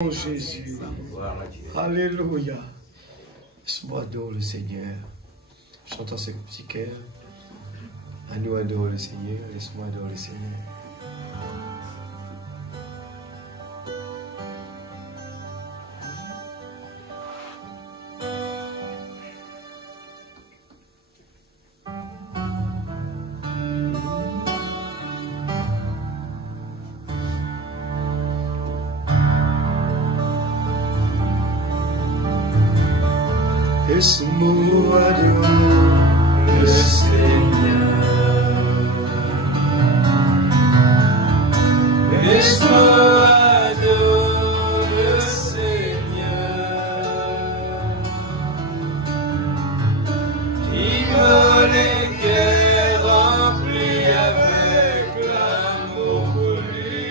Oh Jésus, Alléluia. Laisse-moi adorer le Seigneur. Chantons ce petit cœur. À nous adorer le Seigneur. Laisse-moi adorer le Seigneur. Laisse-moi adorer le Seigneur. Laisse-moi adorer le Seigneur. Qui me les cœurs remplis avec l'amour pour lui.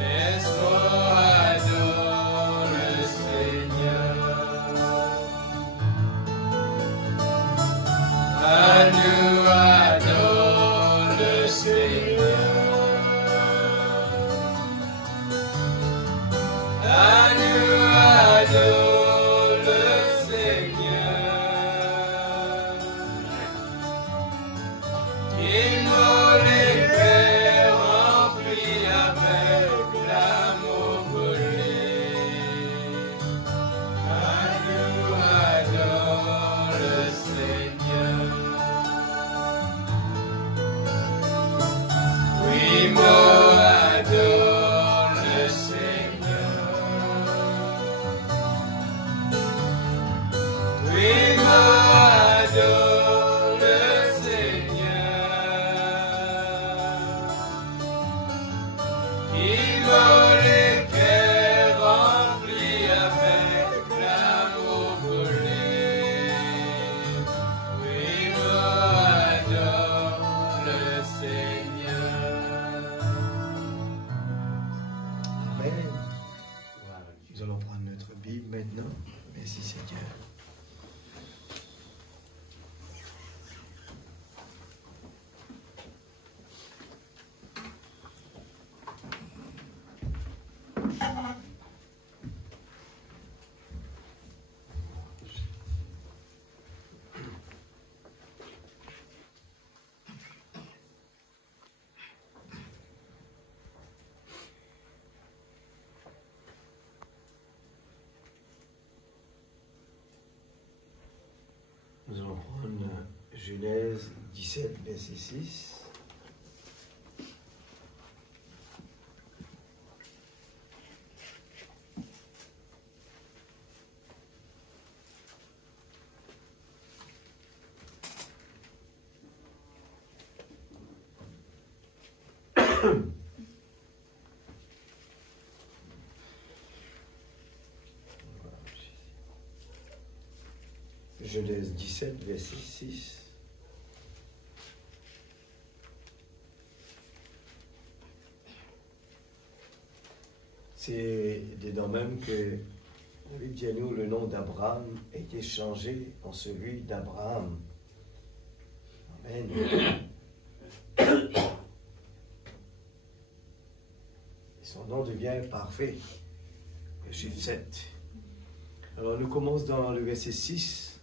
Laisse-moi adorer le Seigneur. Nous allons prendre Genèse 17, verset 6. Genèse 17, verset 6. C'est dedans même que la Bible dit à nous, le nom d'Abraham a été changé en celui d'Abraham. Amen. Et son nom devient parfait. Le chiffre 7. Alors nous commençons dans le verset 6.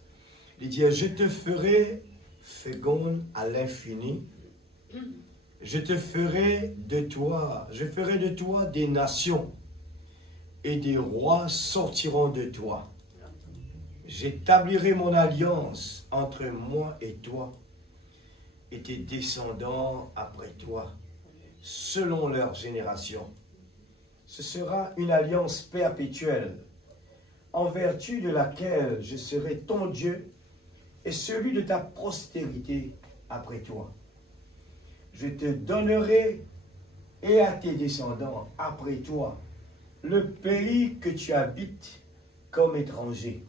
Il dit, je te ferai féconde à l'infini. Je ferai de toi des nations. Et des rois sortiront de toi. J'établirai mon alliance entre moi et toi, et tes descendants après toi, selon leur génération. Ce sera une alliance perpétuelle, en vertu de laquelle je serai ton Dieu et celui de ta postérité après toi. Je te donnerai et à tes descendants après toi le pays que tu habites comme étranger,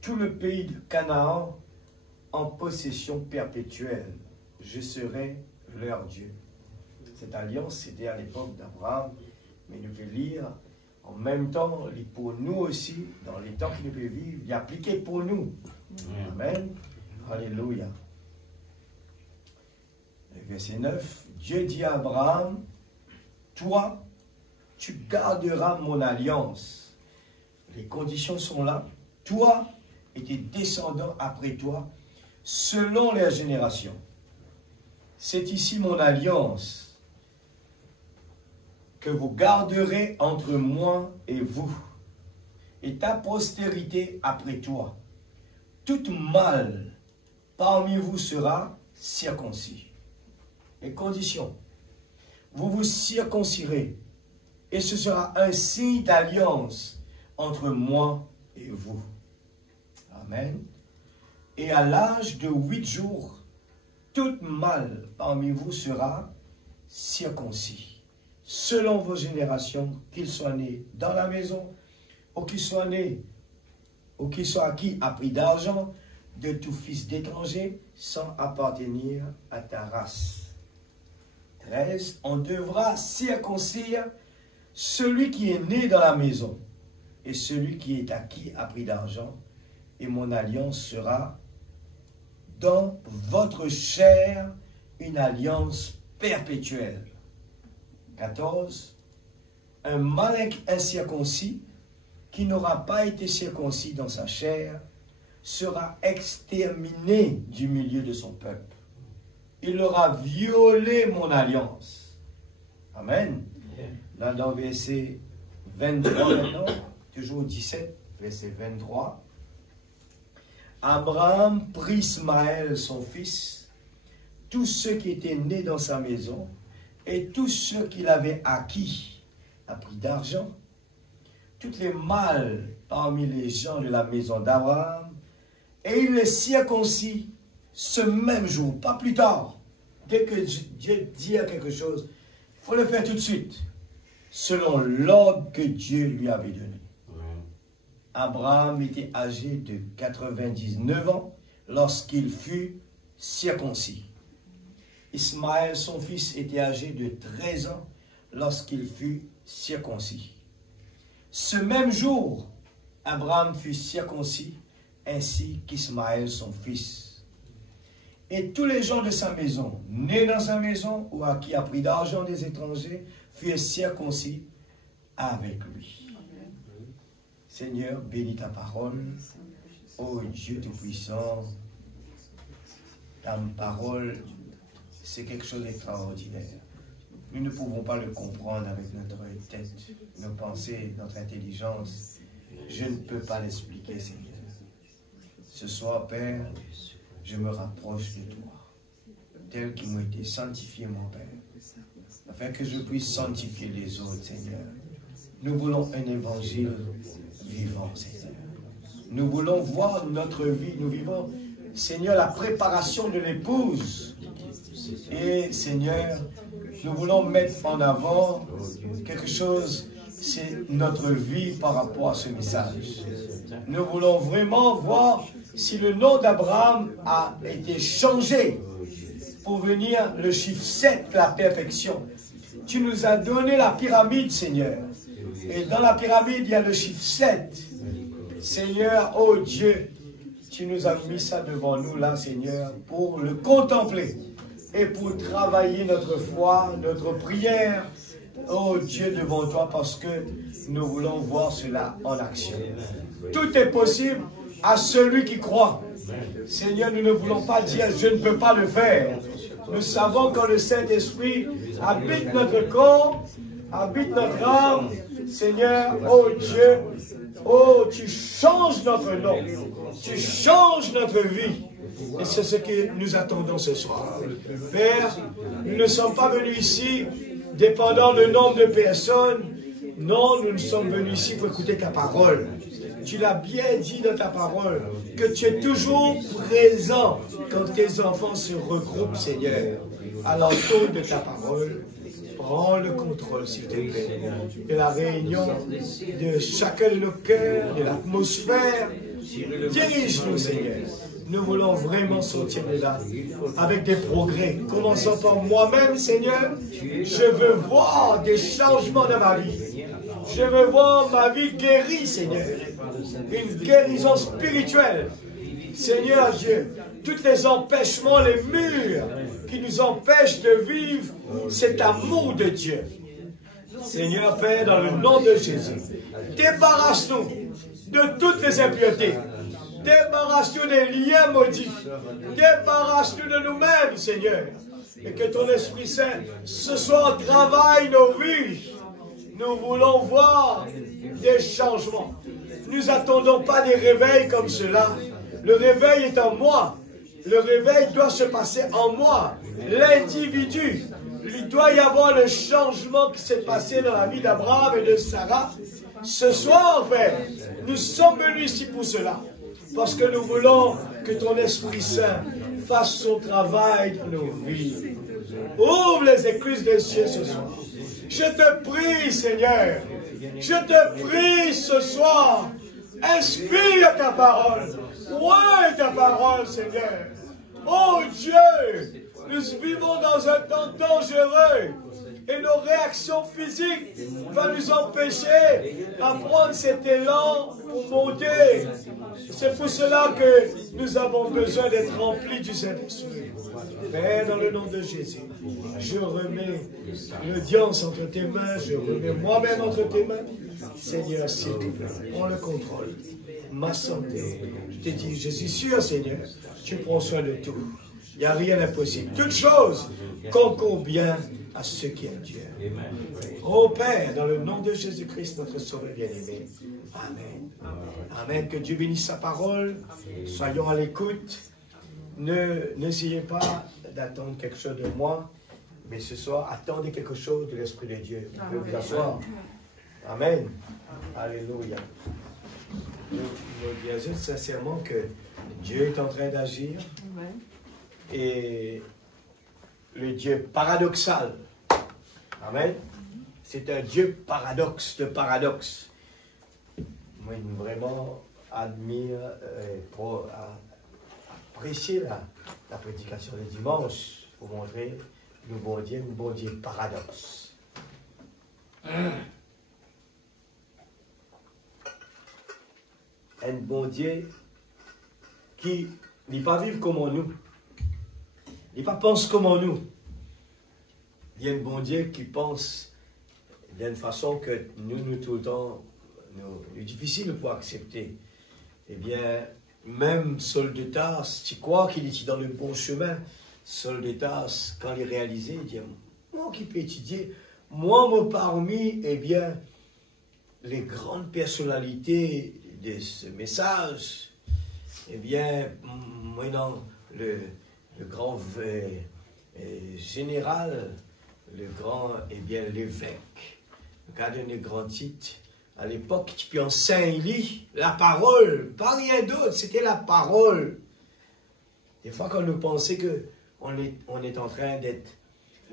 tout le pays de Canaan en possession perpétuelle. Je serai leur Dieu. Cette alliance, c'était à l'époque d'Abraham, mais nous pouvons lire en même temps, pour nous aussi, dans les temps qu'il nous peut vivre, il est appliqué pour nous. Amen. Alléluia. Verset 9, Dieu dit à Abraham, toi, tu garderas mon alliance. Les conditions sont là. Toi et tes descendants après toi, selon les générations. C'est ici mon alliance que vous garderez entre moi et vous, et ta postérité après toi. Tout mâle parmi vous sera circoncis. Les conditions. Vous vous circoncirez. Et ce sera un signe d'alliance entre moi et vous. Amen. Et à l'âge de 8 jours, tout mâle parmi vous sera circoncis, selon vos générations, qu'il soit né dans la maison, ou qu'il soit né, ou qu'il soit acquis à prix d'argent, de tout fils d'étranger, sans appartenir à ta race. 13. On devra circoncire celui qui est né dans la maison et celui qui est acquis à prix d'argent, et mon alliance sera dans votre chair une alliance perpétuelle. 14. Un mâle incirconcis qui n'aura pas été circoncis dans sa chair sera exterminé du milieu de son peuple. Il aura violé mon alliance. Amen. Là, dans verset 23 maintenant, toujours 17, verset 23. Abraham prit Ismaël, son fils, tous ceux qui étaient nés dans sa maison, et tous ceux qu'il avait acquis à prix d'argent, toutes les mâles parmi les gens de la maison d'Abraham, et il les circoncis ce même jour, pas plus tard. Dès que Dieu dit à quelque chose, il faut le faire tout de suite, selon l'ordre que Dieu lui avait donné. Abraham était âgé de 99 ans lorsqu'il fut circoncis. Ismaël, son fils, était âgé de 13 ans lorsqu'il fut circoncis. Ce même jour, Abraham fut circoncis, ainsi qu'Ismaël, son fils. Et tous les gens de sa maison, nés dans sa maison ou à qui a pris d'argent des étrangers, furent circoncis avec lui. Seigneur, bénis ta parole. Ô Dieu Tout-Puissant, ta parole, c'est quelque chose d'extraordinaire. Nous ne pouvons pas le comprendre avec notre tête, nos pensées, notre intelligence. Je ne peux pas l'expliquer, Seigneur. Ce soir, Père, je me rapproche de toi, tel qu'ils m'ont été sanctifiés, mon Père, afin que je puisse sanctifier les autres, Seigneur. Nous voulons un évangile vivant, Seigneur. Nous voulons voir notre vie. Nous vivons, Seigneur, la préparation de l'épouse. Et, Seigneur, nous voulons mettre en avant quelque chose c'est notre vie par rapport à ce message. Nous voulons vraiment voir si le nom d'Abraham a été changé pour venir le chiffre 7, la perfection. Tu nous as donné la pyramide, Seigneur. Et dans la pyramide, il y a le chiffre 7. Seigneur, oh Dieu, tu nous as mis ça devant nous là, Seigneur, pour le contempler et pour travailler notre foi, notre prière, oh Dieu, devant toi, parce que nous voulons voir cela en action. Tout est possible à celui qui croit. Seigneur, nous ne voulons pas dire « je ne peux pas le faire ». Nous savons que le Saint-Esprit habite notre corps, habite notre âme. Seigneur, oh Dieu, oh, tu changes notre nom, tu changes notre vie. Et c'est ce que nous attendons ce soir. Père, nous ne sommes pas venus ici dépendant du nombre de personnes. Non, nous sommes venus ici pour écouter ta parole. Tu l'as bien dit dans ta parole, que tu es toujours présent quand tes enfants se regroupent, Seigneur, à l'entour de ta parole. Prends le contrôle, s'il te plaît, de la réunion, de chacun de nos cœurs, de l'atmosphère. Dirige-nous, Seigneur. Nous voulons vraiment sortir de là avec des progrès. Commençons par moi-même, Seigneur. Je veux voir des changements dans ma vie. Je veux voir ma vie guérie, Seigneur. Une guérison spirituelle. Seigneur Dieu, tous les empêchements, les murs qui nous empêchent de vivre cet amour de Dieu. Seigneur Père, dans le nom de Jésus, débarrasse-nous de toutes les impuretés. Débarrasse-nous des liens maudits. Débarrasse-nous de nous-mêmes, Seigneur. Et que ton Esprit Saint, ce soir, travaille nos vies. Nous voulons voir des changements. Nous n'attendons pas des réveils comme cela. Le réveil est en moi. Le réveil doit se passer en moi. L'individu. Il doit y avoir le changement qui s'est passé dans la vie d'Abraham et de Sarah. Ce soir, Père, nous sommes venus ici pour cela. Parce que nous voulons que ton Esprit Saint fasse son travail dans nos vies. Ouvre les écluses des cieux ce soir. Je te prie, Seigneur. Je te prie ce soir. Inspire ta parole. Ouais, ta parole, Seigneur. Oh Dieu, nous vivons dans un temps dangereux. Et nos réactions physiques vont nous empêcher à prendre cet élan pour monter. C'est pour cela que nous avons besoin d'être remplis du Saint-Esprit. Père, dans le nom de Jésus, je remets l'audience entre tes mains, je remets moi-même entre tes mains. Seigneur, s'il te plaît, prends le contrôle. Ma santé, je te dis, je suis sûr, Seigneur, tu prends soin de tout. Il n'y a rien d'impossible. Toute chose concourt bien à ceux qui aiment Dieu. Ô Père, dans le nom de Jésus-Christ, notre Sauveur bien-aimé. Amen. Amen. Que Dieu bénisse sa parole. Soyons à l'écoute. N'essayez pas d'attendre quelque chose de moi, mais ce soir, attendez quelque chose de l'Esprit de Dieu. Vous pouvez vous asseoir. Amen. Alléluia. Nous disons sincèrement que Dieu est en train d'agir. Et le Dieu paradoxal. Amen. C'est un Dieu paradoxe, de paradoxe. Moi, vraiment admire pour apprécier la prédication de dimanche pour montrer le bon Dieu paradoxe. Un bon Dieu qui n'est pas vivre comme nous. Il n'est pas pense comme nous. Il y a un bon Dieu qui pense d'une façon que nous tout le temps, c'est difficile de pouvoir accepter. Eh bien, même Saul de Tarse, tu crois qu'il est dans le bon chemin. Saul de Tarse, quand il est réalisé, il dit, moi qui peux étudier, moi parmi, eh bien, les grandes personnalités de ce message, eh bien, moi dans le grand général, le grand, eh bien, l'évêque, le cadre de grand titre, à l'époque, tu peux enseigner la parole, pas rien d'autre, c'était la parole. Des fois, quand nous pensons qu'on est en train d'être,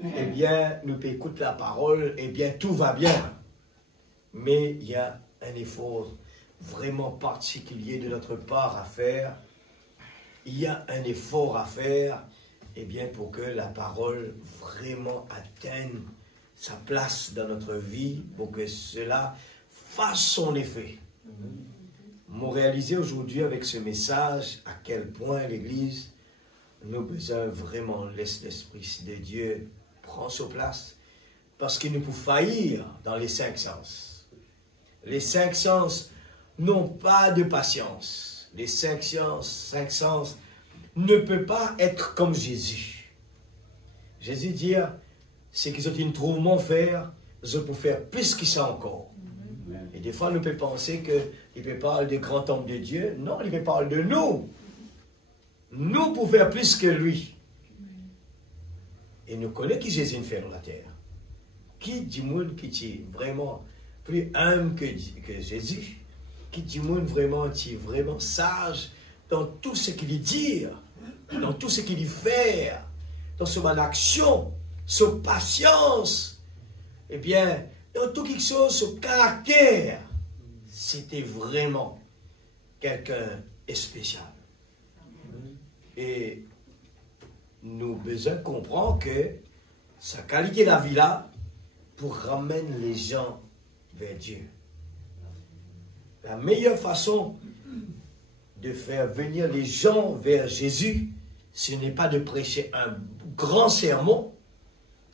eh bien, nous écoutons la parole, eh bien, tout va bien. Mais il y a un effort vraiment particulier de notre part à faire. Il y a un effort à faire, eh bien, pour que la parole vraiment atteigne sa place dans notre vie, pour que cela fasse son effet. M'ont réalisé aujourd'hui avec ce message à quel point l'Église, nous besoin vraiment laisse l'Esprit de Dieu prendre sa place, parce qu'il nous peut faillir dans les 5 sens. Les 5 sens n'ont pas de patience. Les 5 sens ne peuvent pas être comme Jésus. Jésus dit, c'est que ils trouvent mon faire, je peux faire plus que ça encore. Et des fois, nous peut penser qu'il peut parler des grands hommes de Dieu. Non, il peut parler de nous. Nous pouvons faire plus que lui. Et nous connaissons qui Jésus fait dans la terre. Qui dit monde qui est vraiment plus humble que Jésus. Qui dit monde vraiment qui est vraiment sage dans tout ce qu'il dit, dans tout ce qu'il fait, dans son action, son patience. Eh bien, dans tout quelque chose, son caractère. C'était vraiment quelqu'un de spécial. Et nous besoin comprendre que sa qualité de la vie là pour ramener les gens vers Dieu. La meilleure façon de faire venir les gens vers Jésus, ce n'est pas de prêcher un grand sermon,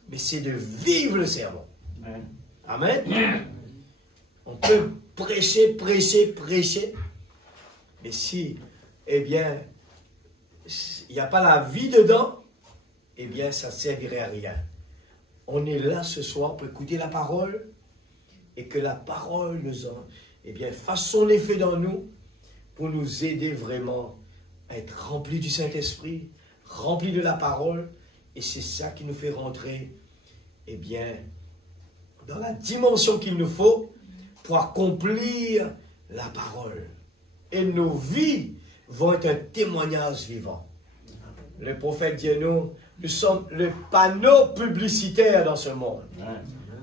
mais c'est de vivre le sermon. Amen. On peut prêcher, mais si, eh bien, il n'y a pas la vie dedans, eh bien, ça ne servirait à rien. On est là ce soir pour écouter la parole et que la parole nous fasse son effet dans nous pour nous aider vraiment à être remplis du Saint-Esprit, remplis de la parole, et c'est ça qui nous fait rentrer, eh bien, dans la dimension qu'il nous faut pour accomplir la parole. Et nos vies vont être un témoignage vivant. Le prophète dit nous sommes le panneau publicitaire dans ce monde.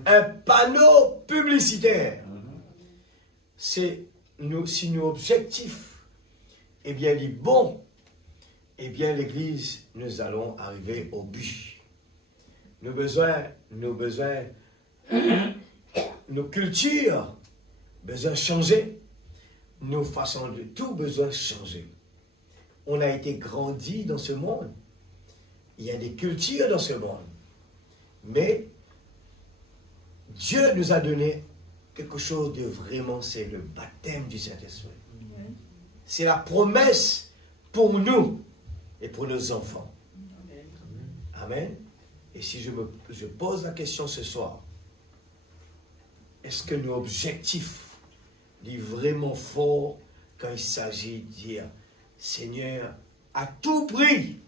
Un panneau publicitaire. C'est si nos objectifs, eh bien, les bons, eh bien, l'Église, nous allons arriver au but. Nos besoins, nos cultures, besoin changer. Nos façons de tout besoin changer. On a été grandi dans ce monde. Il y a des cultures dans ce monde. Mais Dieu nous a donné quelque chose de vraiment, c'est le baptême du Saint-Esprit. C'est la promesse pour nous et pour nos enfants. Amen. Et si je pose la question ce soir, est-ce que nos objectifs sont vraiment forts quand il s'agit de dire, Seigneur, à tout prix,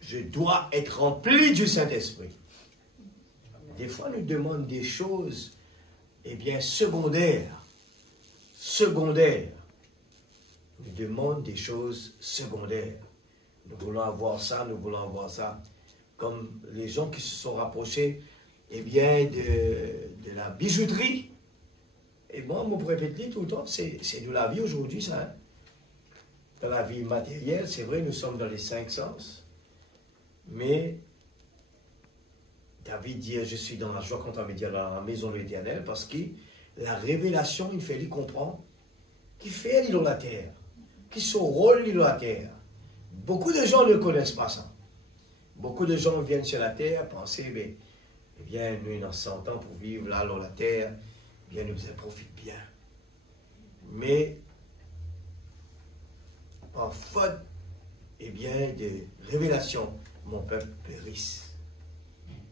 je dois être rempli du Saint-Esprit. Des fois, nous demandons des choses, eh bien, secondaires. Nous demandons des choses secondaires. Nous voulons avoir ça, nous voulons avoir ça. Comme les gens qui se sont rapprochés, eh bien, de la bijouterie. Et moi, je me répète tout le temps, c'est de la vie aujourd'hui, ça. Hein? Dans la vie matérielle, c'est vrai, nous sommes dans les 5 sens. Mais David dit, je suis dans la joie quand on me dit dans la maison de l'Éternel, parce que la révélation, il fait lui comprendre qu'il fait l'idolâtre, qu'il son rôle l'idolâtre. Beaucoup de gens ne connaissent pas ça. Beaucoup de gens viennent sur la terre penser, mais, eh bien, nous, nous 100 ans pour vivre là, dans la terre, eh bien, nous en profitons bien. Mais, par faute, eh bien, de révélation, mon peuple périsse.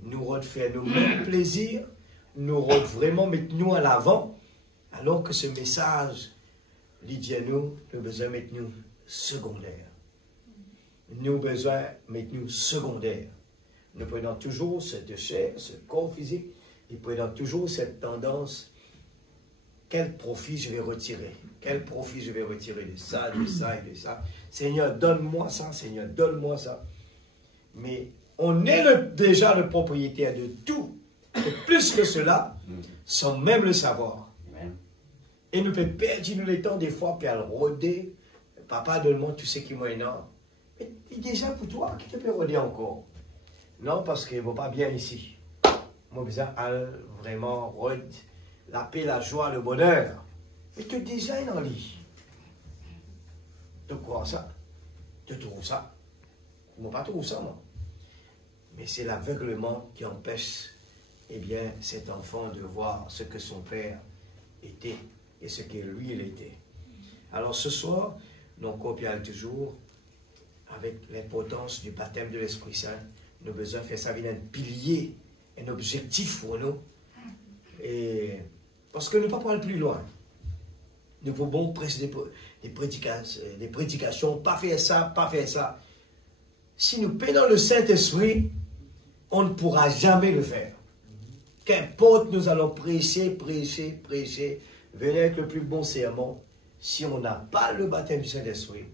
Nous refaire nos mêmes plaisirs, nous vraiment mettre nous à l'avant, alors que ce message, il dit à nous, nous besoin de mettre nous secondaire. Nous besoin de mettre nous secondaire. Nous prenons toujours cette chair, ce corps physique, et prenons toujours cette tendance, quel profit je vais retirer? Quel profit je vais retirer de ça, de ça et de ça? Seigneur, donne-moi ça, Seigneur, donne-moi ça. Mais on est déjà le propriétaire de tout. Et plus que cela, sans même le savoir. Et nous pouvons perdre nous le temps des fois, puis à le rôder. Papa, donne-moi tout ce qui m'a énorme. Mais déjà pour toi, qui te peut rôder encore? Non, parce qu'il ne va pas bien ici. Moi, besoin vraiment rôder la paix, la joie, le bonheur. Et tu déjà dans le lit. Tu crois ça? Tu trouves ça? Moi, pas trouve ça, moi. Mais c'est l'aveuglement qui empêche, eh bien, cet enfant de voir ce que son père était et ce que lui, il était. Alors, ce soir, nous copions toujours avec l'importance du baptême de l'Esprit Saint. Nous avons besoin de faire ça un pilier, un objectif pour nous. Et parce que nous ne pouvons pas aller plus loin. Nous pouvons prêcher des prédications, pas faire ça, pas faire ça. Si nous payons le Saint-Esprit, on ne pourra jamais le faire. Qu'importe, nous allons prêcher, venir avec le plus bon sermon. Si on n'a pas le baptême du Saint-Esprit,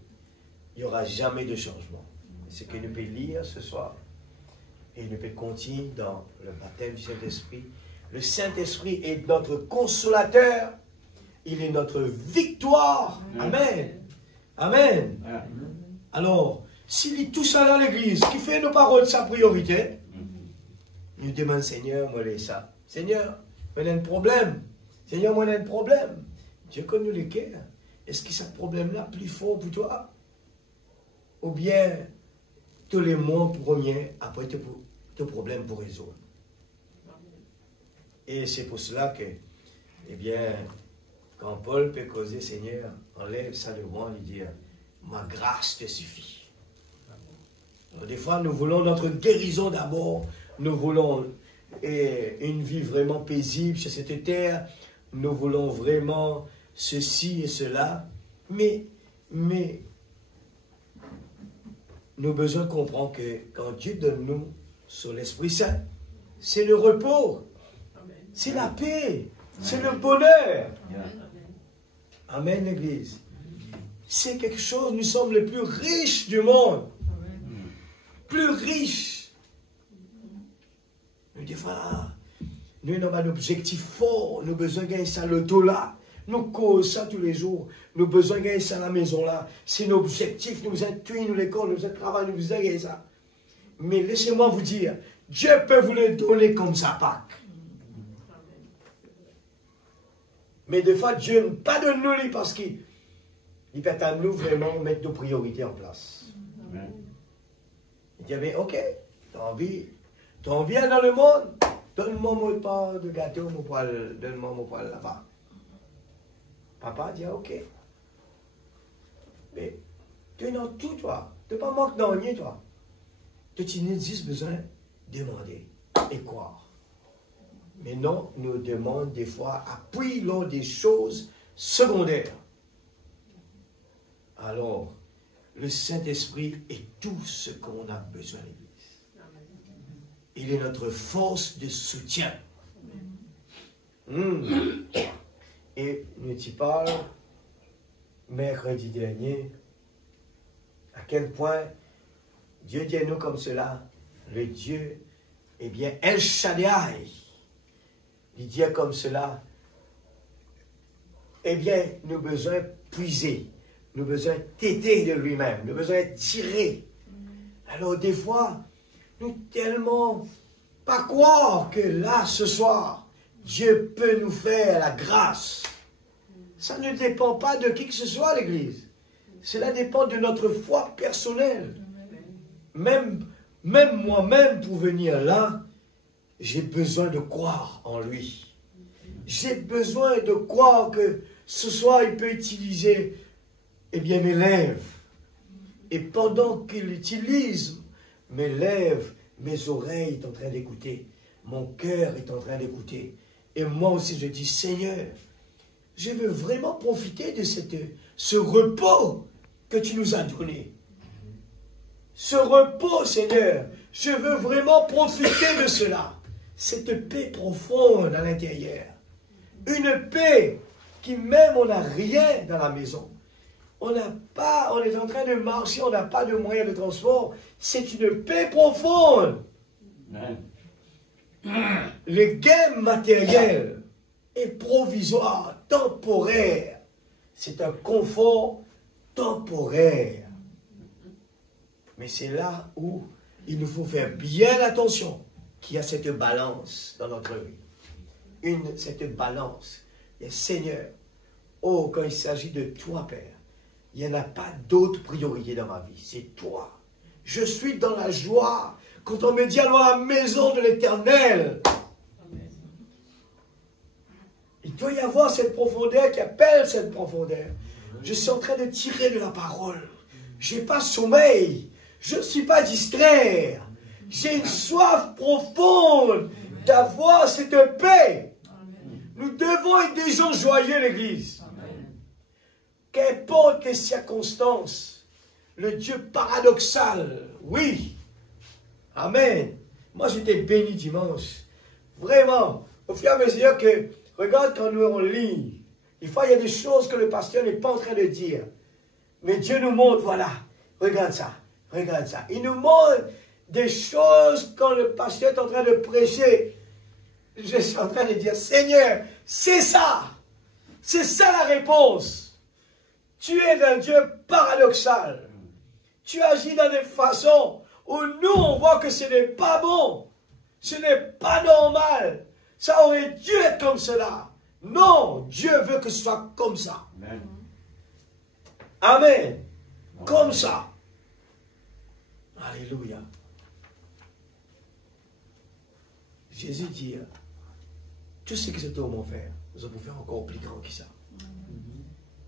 il n'y aura jamais de changement. C'est ce que nous pouvons lire ce soir. Et nous pouvons continuer dans le baptême du Saint-Esprit. Le Saint-Esprit est notre consolateur. Il est notre victoire. Amen. Amen. Alors, s'il est tout seul à l'église, qui fait nos paroles sa priorité, nous demandons, Seigneur, moi, ça. Seigneur, moi, j'ai un problème. Seigneur, moi, j'ai un problème. Dieu connaît le cœur. Est-ce que ce problème-là est plus fort pour toi? Ou bien, tous les mois premiers, après, tes problèmes pour résoudre. Et c'est pour cela que, eh bien, quand Paul peut causer, Seigneur, enlève ça de moi, il dit, ma grâce te suffit. Alors, des fois, nous voulons notre guérison d'abord, nous voulons une vie vraiment paisible sur cette terre, nous voulons vraiment ceci et cela, mais nous avons besoin de comprendre que quand Dieu donne nous sur l'Esprit Saint, c'est le repos, c'est la paix, c'est le bonheur. Amen, l'Église. C'est quelque chose, nous sommes les plus riches du monde. Plus riches. Nous, des fois, nous avons un objectif fort, nous avons besoin de gagner ça, le dos là. Nous causons ça tous les jours. Nous avons besoin de gagner ça à la maison là. C'est nos objectifs, nous avons tué, nous l'école, nous avons travaillé, nous avons gagné ça. Mais laissez-moi vous dire, Dieu peut vous le donner comme ça, Pâques. Mais des fois, Dieu ne pas de nous parce qu'il peut à nous vraiment mettre nos priorités en place. Amen. Il dit, mais ok, tu as envie d'aller dans le monde, donne-moi mon pain de gâteau, mon poil, donne-moi mon poil là-bas. Papa dit, ok. Mais tu es dans tout, toi. Tu n'es pas manque dans rien, toi. Tu n'as juste besoin de demander et croire. Mais non, nous demandons des fois appui lors des choses secondaires. Alors, le Saint-Esprit est tout ce qu'on a besoin de l'Église. Il est notre force de soutien. Et nous t'y parlons mercredi dernier, à quel point Dieu dit à nous comme cela, le Dieu, eh bien, El Shaddai, il dit comme cela, eh bien, nous avons besoin de puiser, nous avons besoin de téter de lui-même, nous avons besoin de tirer. Alors, des fois, nous tellement pas croire que là, ce soir, Dieu peut nous faire la grâce. Ça ne dépend pas de qui que ce soit, l'Église. Cela dépend de notre foi personnelle. Même moi-même, pour venir là, j'ai besoin de croire en lui. J'ai besoin de croire que ce soir, il peut utiliser, eh bien, mes lèvres. Et pendant qu'il utilise mes lèvres, mes oreilles sont en train d'écouter. Mon cœur est en train d'écouter. Et moi aussi, je dis, Seigneur, je veux vraiment profiter de ce repos que tu nous as donné. Ce repos, Seigneur, je veux vraiment profiter de cela. Cette paix profonde à l'intérieur. Une paix qui même on n'a rien dans la maison. On est en train de marcher, on n'a pas de moyens de transport. C'est une paix profonde. Le gain matériel est provisoire. temporaire. C'est un confort temporaire. Mais c'est là où il nous faut faire bien attention qu'il y a cette balance dans notre vie. Cette balance. Et Seigneur, oh, quand il s'agit de toi, Père, il n'y en a pas d'autre priorité dans ma vie. C'est toi. Je suis dans la joie quand on me dit allons à la maison de l'Éternel. Il doit y avoir cette profondeur qui appelle cette profondeur. Je suis en train de tirer de la parole. Je n'ai pas sommeil. Je ne suis pas distrait. J'ai une soif profonde d'avoir cette paix. Nous devons être des gens joyeux, l'Église. Qu'importe les circonstances, le Dieu paradoxal, oui. Amen. Moi, j'étais béni dimanche. Vraiment. Au fur et à mesure que, regarde quand nous on lit, des fois il y a des choses que le pasteur n'est pas en train de dire. Mais Dieu nous montre, voilà, regarde ça, regarde ça. Il nous montre des choses quand le pasteur est en train de prêcher. Je suis en train de dire, Seigneur, c'est ça la réponse. Tu es un Dieu paradoxal. Tu agis dans des façons où nous, on voit que ce n'est pas bon. Ce n'est pas normal. Ça aurait dû être comme cela. Non, Dieu veut que ce soit comme ça. Amen. Amen. Comme ça. Alléluia. Jésus dit, tout ce que c'est au mon faire, nous allons faire encore plus grand que ça.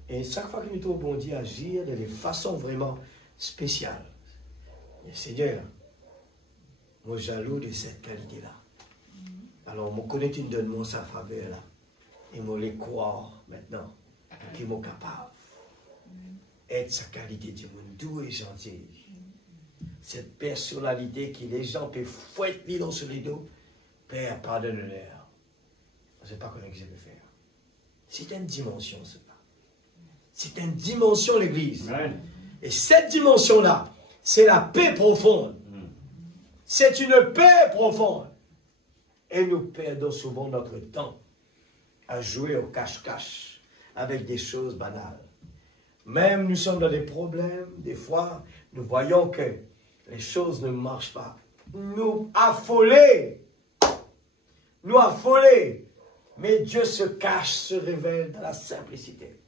Et chaque fois que nous trouvons bon Dieu agir de façon vraiment spéciale. Et Seigneur, moi jaloux de cette qualité-là. Alors, je connais une donne-moi sa faveur là. Et je les croire maintenant. Qu'il est capable. Être sa qualité de monde doux et gentil. Cette personnalité qui les gens peuvent fouetter dans sur les dos. Père, pardonne-leur. Je ne sais pas comment je peux faire. C'est une dimension, cela. C'est une dimension, l'Église. Et cette dimension-là, c'est la paix profonde. C'est une paix profonde. Et nous perdons souvent notre temps à jouer au cache-cache avec des choses banales. Même nous sommes dans des problèmes, des fois, nous voyons que les choses ne marchent pas. Nous affolés. Nous affolés. Mais Dieu se cache, se révèle dans la simplicité.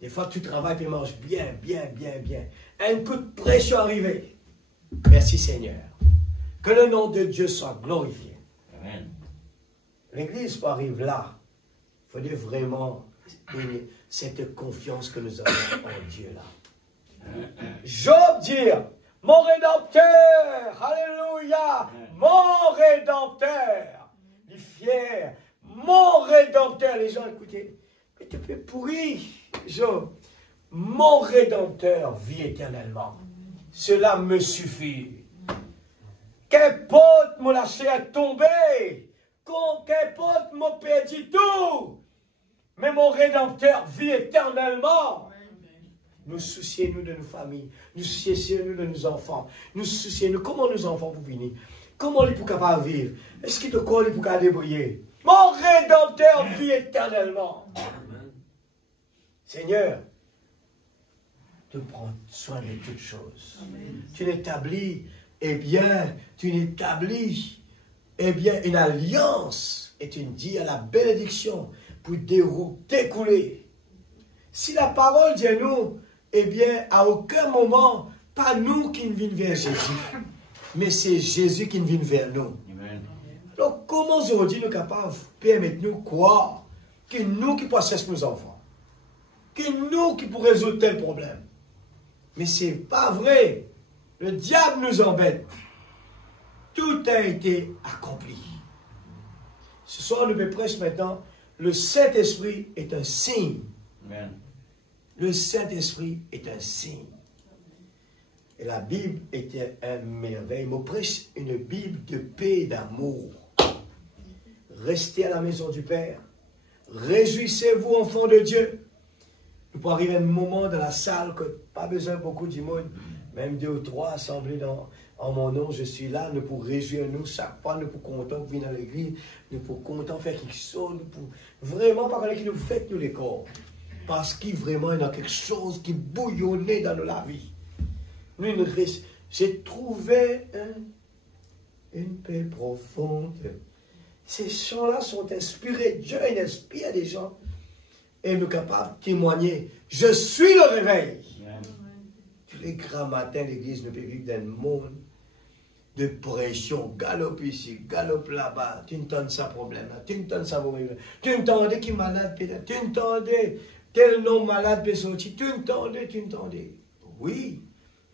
Des fois, tu travailles et manges bien. Un coup de pression arrivé. Merci Seigneur. Que le nom de Dieu soit glorifié. Amen. L'Église arrive là. Il faudrait vraiment cette confiance que nous avons en Dieu là. Job dit, mon Rédempteur, alléluia, mon Rédempteur. Il est fier, mon Rédempteur. Les gens, écoutez, mais tu peux pourrir, Job. Mon Rédempteur vit éternellement. Cela me suffit. Qu'importe mon lâcher à tomber, qu'importe mon perdu tout, mais mon Rédempteur vit éternellement. Nous soucions-nous de nos familles, nous soucions-nous de nos enfants, nous soucions-nous comment nos enfants vont venir, comment ils sont capables de vivre, est-ce qu'ils te collent pour qu'ils débrouiller. Mon Rédempteur vit éternellement. Seigneur, tu prends soin de toutes choses. Amen. Tu n'établis, une alliance et tu dis à la bénédiction pour découler. Si la parole dit à nous, à aucun moment, pas nous qui ne venons vers Jésus, mais c'est Jésus qui vient vers nous. Amen. Alors, comment aujourd'hui nous sommes capables de permettre nous croire que nous qui possessons nos enfants, que nous qui pourrons résoudre tel problème? Mais ce n'est pas vrai. Le diable nous embête. Tout a été accompli. Ce soir, nous prêchons maintenant. Le Saint-Esprit est un signe. Amen. Le Saint-Esprit est un signe. Et la Bible était une merveille. Je prêche une Bible de paix et d'amour. Restez à la maison du Père. Réjouissez-vous, enfants de Dieu. Nous pouvons arriver à un moment dans la salle que pas besoin de beaucoup de monde, même 2 ou 3 assemblés En mon nom, je suis là, nous pour réjouir nous chaque fois, nous pour content de venir dans l'église, nous pour content de faire quelque chose, nous pour vraiment parler qui nous fait nous les corps. Parce qu'il vraiment il y a quelque chose qui bouillonnait dans la vie. J'ai trouvé une paix profonde. Ces chants-là sont inspirés. Dieu il inspire des gens. Et nous sommes capables de témoigner. Je suis le réveil. Amen. Tous les grands matins, l'église ne peut vivre dans le monde de pression. Galope ici, galope là-bas. Tu entends ça problème là. Tu entends ça problème. Tu entendais qui est malade peut-être. Tu entendais tel nom malade peut sortir. Tu entendais. Oui,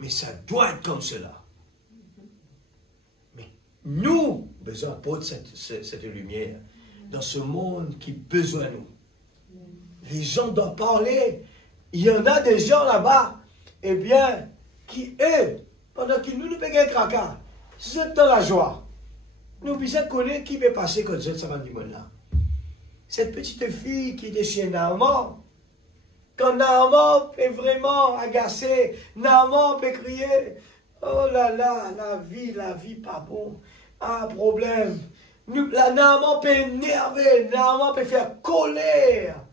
mais ça doit être comme cela. Mais nous, besoin d'apporter cette lumière dans ce monde qui a besoin de nous. Les gens doivent parler. Il y en a des gens là-bas, eh bien, qui, eux, pendant que nous payons un tracas, c'est dans la joie. Nous besoin de connaître qui va passer quand ça va du monde là. Cette petite fille qui était chez Naaman, quand Naaman est vraiment agacé, Naaman peut crier, oh là là, la vie pas bon, un problème. Naaman peut énerver, Naaman peut faire colère.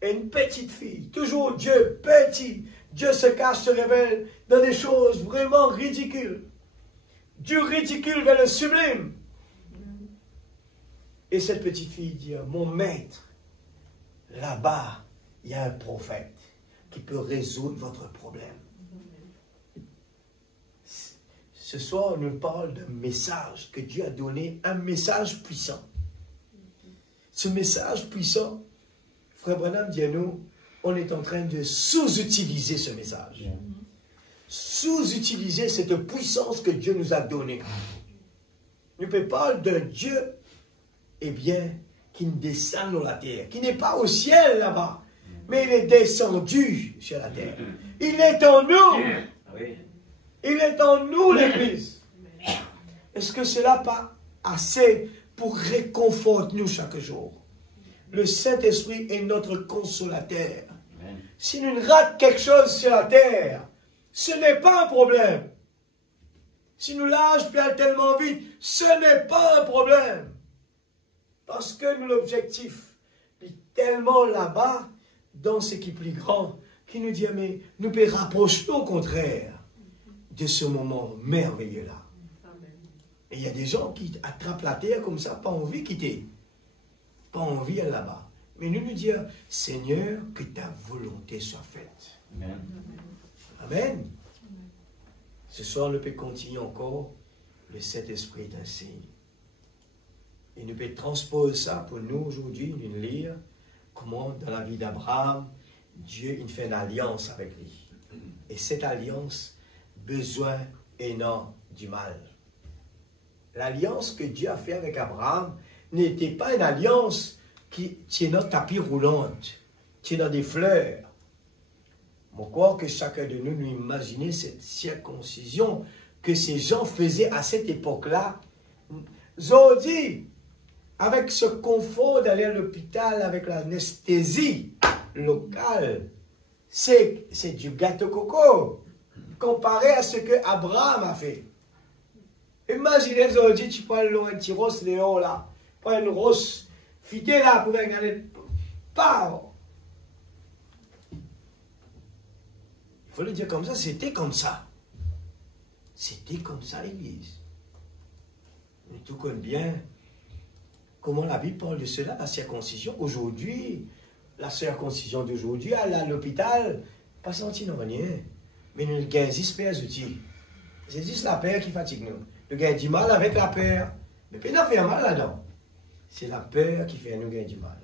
Et une petite fille, toujours Dieu petit, Dieu se cache, se révèle dans des choses vraiment ridicules. Du ridicule vers le sublime. Et cette petite fille dit, mon maître, là-bas, il y a un prophète qui peut résoudre votre problème. Ce soir, on nous parle d'un message que Dieu a donné, un message puissant. Ce message puissant, Frère Branham dit à nous, on est en train de sous-utiliser ce message. Sous-utiliser cette puissance que Dieu nous a donnée. Nous parlons d'un Dieu, eh bien, qui descend dans la terre, qui n'est pas au ciel là-bas, mais il est descendu sur la terre. Il est en nous. Il est en nous, l'Église. Est-ce que cela n'est pas assez pour réconforter nous chaque jour? Le Saint-Esprit est notre consolateur. Amen. Si nous ratons quelque chose sur la terre, ce n'est pas un problème. Si nous l'âge peut aller tellement vite, ce n'est pas un problème. Parce que l'objectif est tellement là-bas, dans ce qui est plus grand, qui nous dit, mais nous pouvons rapprocher au contraire de ce moment merveilleux-là. Et il y a des gens qui attrapent la terre comme ça, pas envie de quitter. Pas envie d'aller là-bas. Mais nous dire, Seigneur, que ta volonté soit faite. Amen. Amen. Ce soir, nous pouvons continuer encore. Le Saint-Esprit est un signe. Et nous pouvons transposer ça pour nous aujourd'hui, nous lire comment dans la vie d'Abraham, Dieu il fait une alliance avec lui. Et cette alliance, besoin énorme du mal. L'alliance que Dieu a fait avec Abraham n'était pas une alliance qui tient dans tapis roulante, tient dans des fleurs. Je crois que chacun de nous imaginait cette circoncision que ces gens faisaient à cette époque-là. Aujourd'hui, avec ce confort d'aller à l'hôpital avec l'anesthésie locale, c'est du gâteau coco comparé à ce que Abraham a fait. Imaginez aujourd'hui, tu prends un petit rose Léon là, prends une rose fitée là pour regarder. Pas. Il faut le dire comme ça, c'était comme ça. C'était comme ça l'Église. Mais tout connaît bien comment la Bible parle de cela, la circoncision. Aujourd'hui, la circoncision d'aujourd'hui, aller à l'hôpital, pas senti non rien. Mais nous avons 10 paires outils. C'est juste la peur qui fatigue nous. Nous avons du mal avec la peur. Mais puis nous fait mal là-dedans. C'est la peur qui fait nous gagner du mal.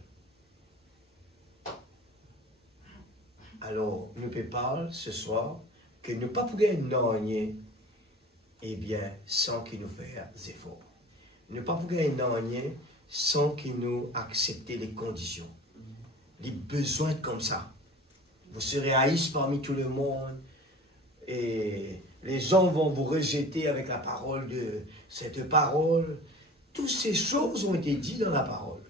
Alors, nous pouvons parler ce soir que nous ne pouvons pas gagner eh bien, sans qu'il nous fasse des efforts. Nous ne pouvons pas gagner sans qu'il nous accepte les conditions. Les besoins comme ça. Vous serez haïs parmi tout le monde et les gens vont vous rejeter avec la parole de cette parole. Toutes ces choses ont été dites dans la parole.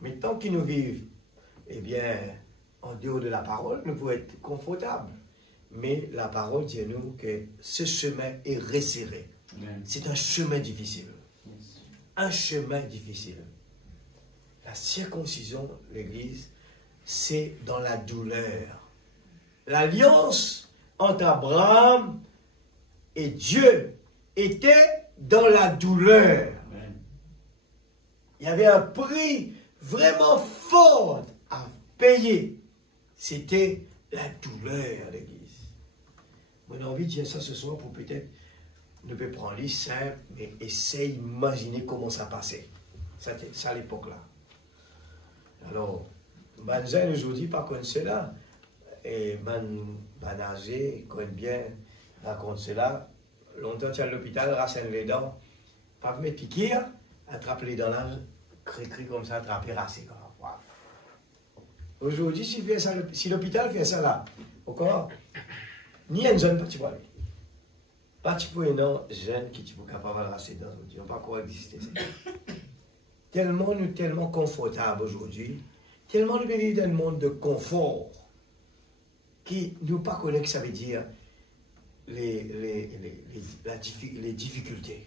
Mais tant qu'ils nous vivent, eh bien, en dehors de la parole, nous pouvons être confortables. Mais la parole dit à nous que ce chemin est resserré. C'est un chemin difficile. Un chemin difficile. La circoncision, l'Église, c'est dans la douleur. L'alliance entre Abraham et Dieu était dans la douleur. Il y avait un prix vraiment fort à payer. C'était la douleur, l'Église. Moi, j'ai envie de dire ça ce soir pour peut-être ne pas prendre les simple, mais essaye d'imaginer comment ça passait. C'était ça à l'époque-là. Alors, Banzen aujourd'hui, par contre, cela, et Banazé, connaît bien, raconte cela. Longtemps, tu es à l'hôpital, racine les dents, pas mettre piqûre, attrape les dents là, cri comme ça, attraper racine. Aujourd'hui, si l'hôpital fait ça là, encore, ni une jeune petit poil. Pas petit poil, non, jeune qui est capable de racer dans aujourd'hui, on ne va pas quoi exister. Tellement confortable aujourd'hui, tellement nous vivons dans un monde de confort, qui nous pas connaît que ça veut dire les difficultés.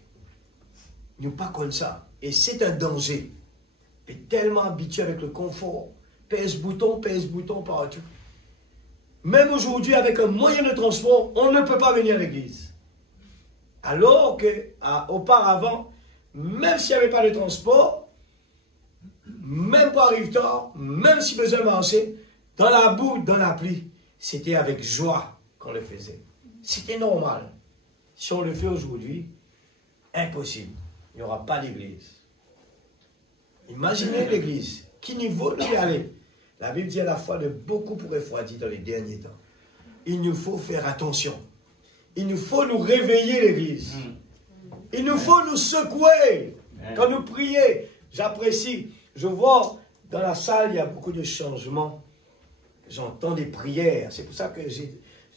Nous pas comme ça. Et c'est un danger. On est tellement habitué avec le confort. Pèse bouton partout. Même aujourd'hui, avec un moyen de transport, on ne peut pas venir à l'église. Alors qu'auparavant, même s'il n'y avait pas de transport, même pas arrive tard, même si besoin de marcher, dans la boue, dans la pluie, c'était avec joie qu'on le faisait. C'était normal. Si on le fait aujourd'hui, impossible. Il n'y aura pas d'église. Imaginez l'église. Quel niveau nous y aller? La Bible dit à la fois de beaucoup pour refroidir dans les derniers temps. Il nous faut faire attention. Il nous faut nous réveiller l'église. Il nous faut nous secouer. Quand nous prions, j'apprécie. Je vois dans la salle, il y a beaucoup de changements. J'entends des prières. C'est pour ça que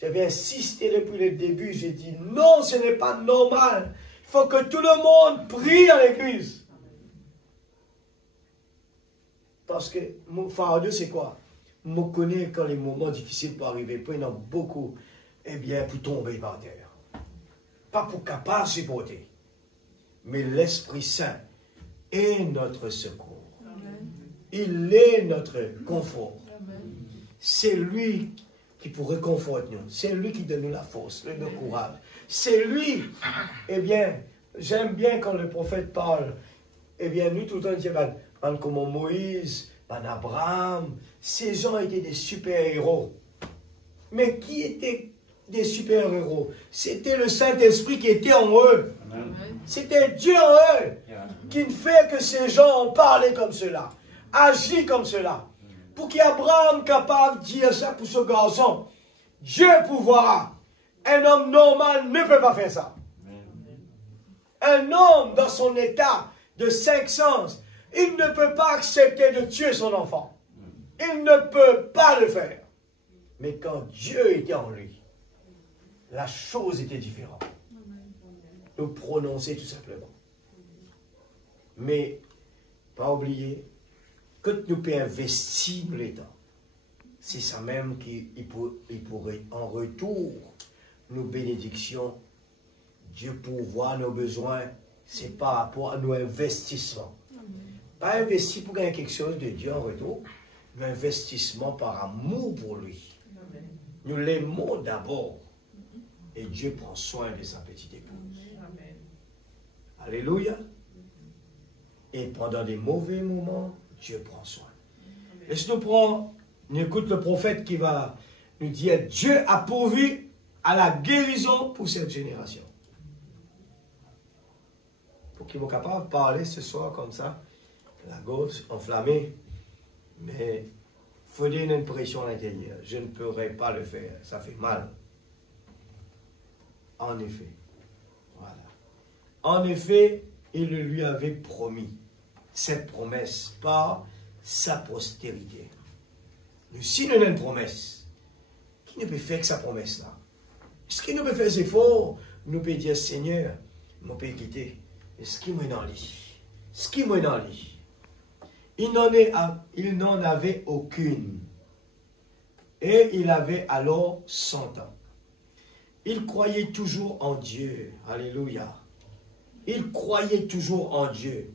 j'avais insisté depuis le début. J'ai dit non, ce n'est pas normal. Il faut que tout le monde prie dans l'église. Parce que mon fardeau, c'est quoi? Je connais quand les moments difficiles peuvent arriver. Puis il y en a beaucoup, eh bien, pour tomber par terre. Pas pour capable de supporter. Mais l'Esprit Saint est notre secours. Amen. Il est notre confort. C'est lui qui pour réconforter nous. C'est lui qui donne nous la force, le courage. C'est lui. Eh bien, j'aime bien quand le prophète parle. Eh bien, nous, tout le temps, disons, comme Moïse, Abraham, ces gens étaient des super-héros. Mais qui étaient des super-héros? C'était le Saint-Esprit qui était en eux. C'était Dieu en eux qui fait que ces gens ont parlé comme cela, agi comme cela. Pour qu'Abraham capable de dire ça pour ce garçon, Dieu pourvoira. Un homme normal ne peut pas faire ça. Un homme dans son état de 5 sens, il ne peut pas accepter de tuer son enfant. Il ne peut pas le faire. Mais quand Dieu était en lui, la chose était différente. Le prononcer tout simplement. Mais, pas oublier, que nous pouvons investir les temps. C'est ça même qu'il pourrait en retour nos bénédictions. Dieu pourvoit nos besoins. C'est par rapport à nos investissements. Pas investir pour gagner quelque chose de Dieu en retour, mais investissement par amour pour lui. Amen. Nous l'aimons d'abord. Et Dieu prend soin de sa petite épouse. Amen. Alléluia. Et pendant des mauvais moments, Dieu prend soin. Laisse-nous prendre, nous écoute le prophète qui va nous dire, Dieu a pourvu à la guérison pour cette génération. Pour qu'ils soient capables de parler ce soir comme ça, la gauche enflammée, mais il faut donner une pression à l'intérieur. Je ne pourrais pas le faire, ça fait mal. En effet, voilà. En effet, il lui avait promis cette promesse par sa postérité. Mais si nous avons une promesse, qui ne peut faire que sa promesse-là? Est-ce qu'il nous peut faire des efforts? Nous peut dire, Seigneur, nous peut quitter. Est-ce qu'il m'en lit? Ce qui m'en lit? Il n'en avait aucune. Et il avait alors 100 ans. Il croyait toujours en Dieu. Alléluia. Il croyait toujours en Dieu.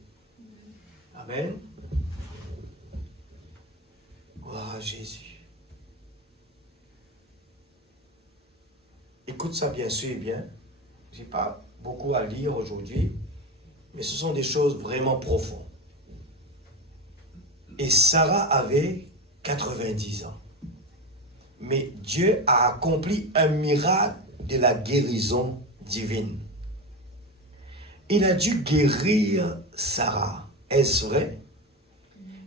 Amen. Gloire à Jésus. Écoute ça bien sûr, bien. Je n'ai pas beaucoup à lire aujourd'hui, mais ce sont des choses vraiment profondes. Et Sarah avait 90 ans. Mais Dieu a accompli un miracle de la guérison divine. Il a dû guérir Sarah. Est-ce vrai?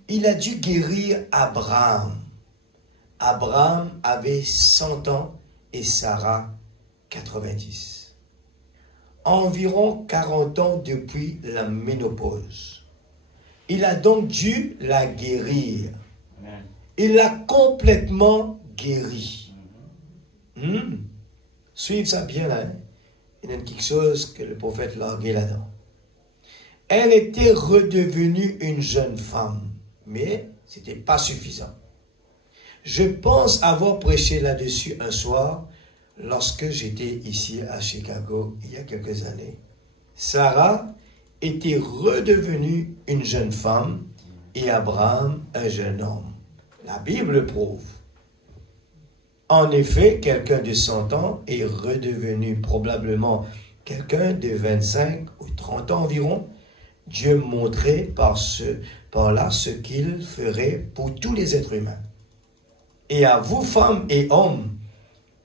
Il a dû guérir Abraham. Abraham avait 100 ans et Sarah 90. Environ 40 ans depuis la ménopause. Il a donc dû la guérir. Il l'a complètement guérie. Suivez ça bien là. Hein? Il y a quelque chose que le prophète larguait là-dedans. Elle était redevenue une jeune femme, mais ce n'était pas suffisant. Je pense avoir prêché là-dessus un soir lorsque j'étais ici à Chicago il y a quelques années. Sarah était redevenue une jeune femme et Abraham un jeune homme. La Bible prouve. En effet, quelqu'un de 100 ans est redevenu probablement quelqu'un de 25 ou 30 ans environ. Dieu montrait par là ce qu'il ferait pour tous les êtres humains. Et à vous, femmes et hommes,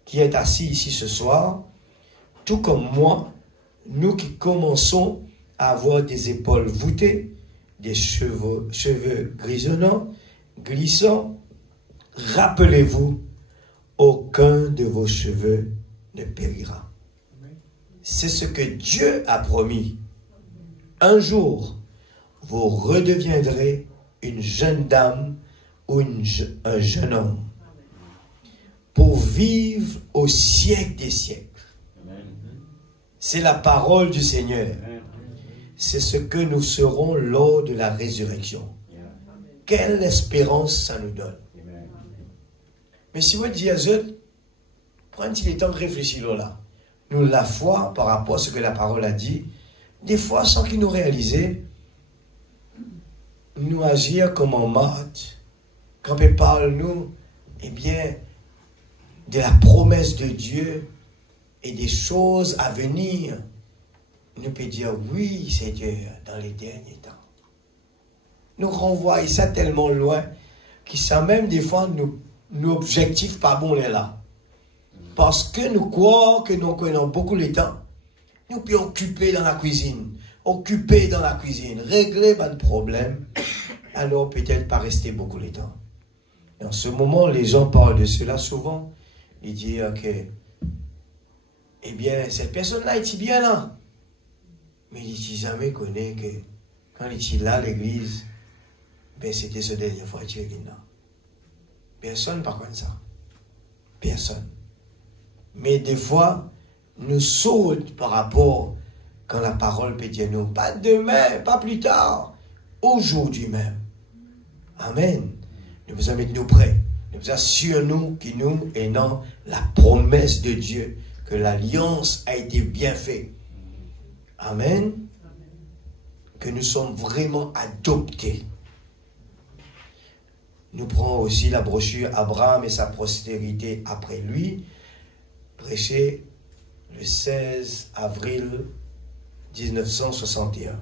qui êtes assis ici ce soir, tout comme moi, nous qui commençons à avoir des épaules voûtées, des cheveux grisonnants, glissants, rappelez-vous, aucun de vos cheveux ne périra. C'est ce que Dieu a promis. Un jour, vous redeviendrez une jeune dame ou un jeune homme pour vivre au siècle des siècles. C'est la parole du Seigneur. C'est ce que nous serons lors de la résurrection. Quelle espérance ça nous donne. Mais si vous dites à eux, prenez-il le temps de réfléchir là. Nous, la foi, par rapport à ce que la parole a dit, des fois, sans qu'ils nous réalisent, nous agir comme en Marthe, quand il parle, nous, eh bien, de la promesse de Dieu et des choses à venir, nous peut dire, oui, Seigneur, dans les derniers temps. Nous renvoie ça tellement loin, que ça même, des fois, nos objectifs pas bons là. Parce que nous croyons que nous connaissons beaucoup le temps. Nous pouvons occuper dans la cuisine, régler pas de problème, alors peut-être pas rester beaucoup de temps. Et en ce moment, les gens parlent de cela souvent. Ils disent que, eh bien, cette personne-là est bien là. Mais ils disent jamais connaît que quand il est là à l'église, ben c'était ce dernier fois qu'il est là. Personne par contre ça. Personne. Mais des fois, nous sautons par rapport quand la parole peut dire nous, pas demain, pas plus tard, aujourd'hui même. Amen. Nous vous mettons nous prêts. Nous assurons-nous que nous ayons la promesse de Dieu, que l'alliance a été bien faite. Amen. Que nous sommes vraiment adoptés. Nous prenons aussi la brochure Abraham et sa postérité après lui, prêché le 16 avril 1961.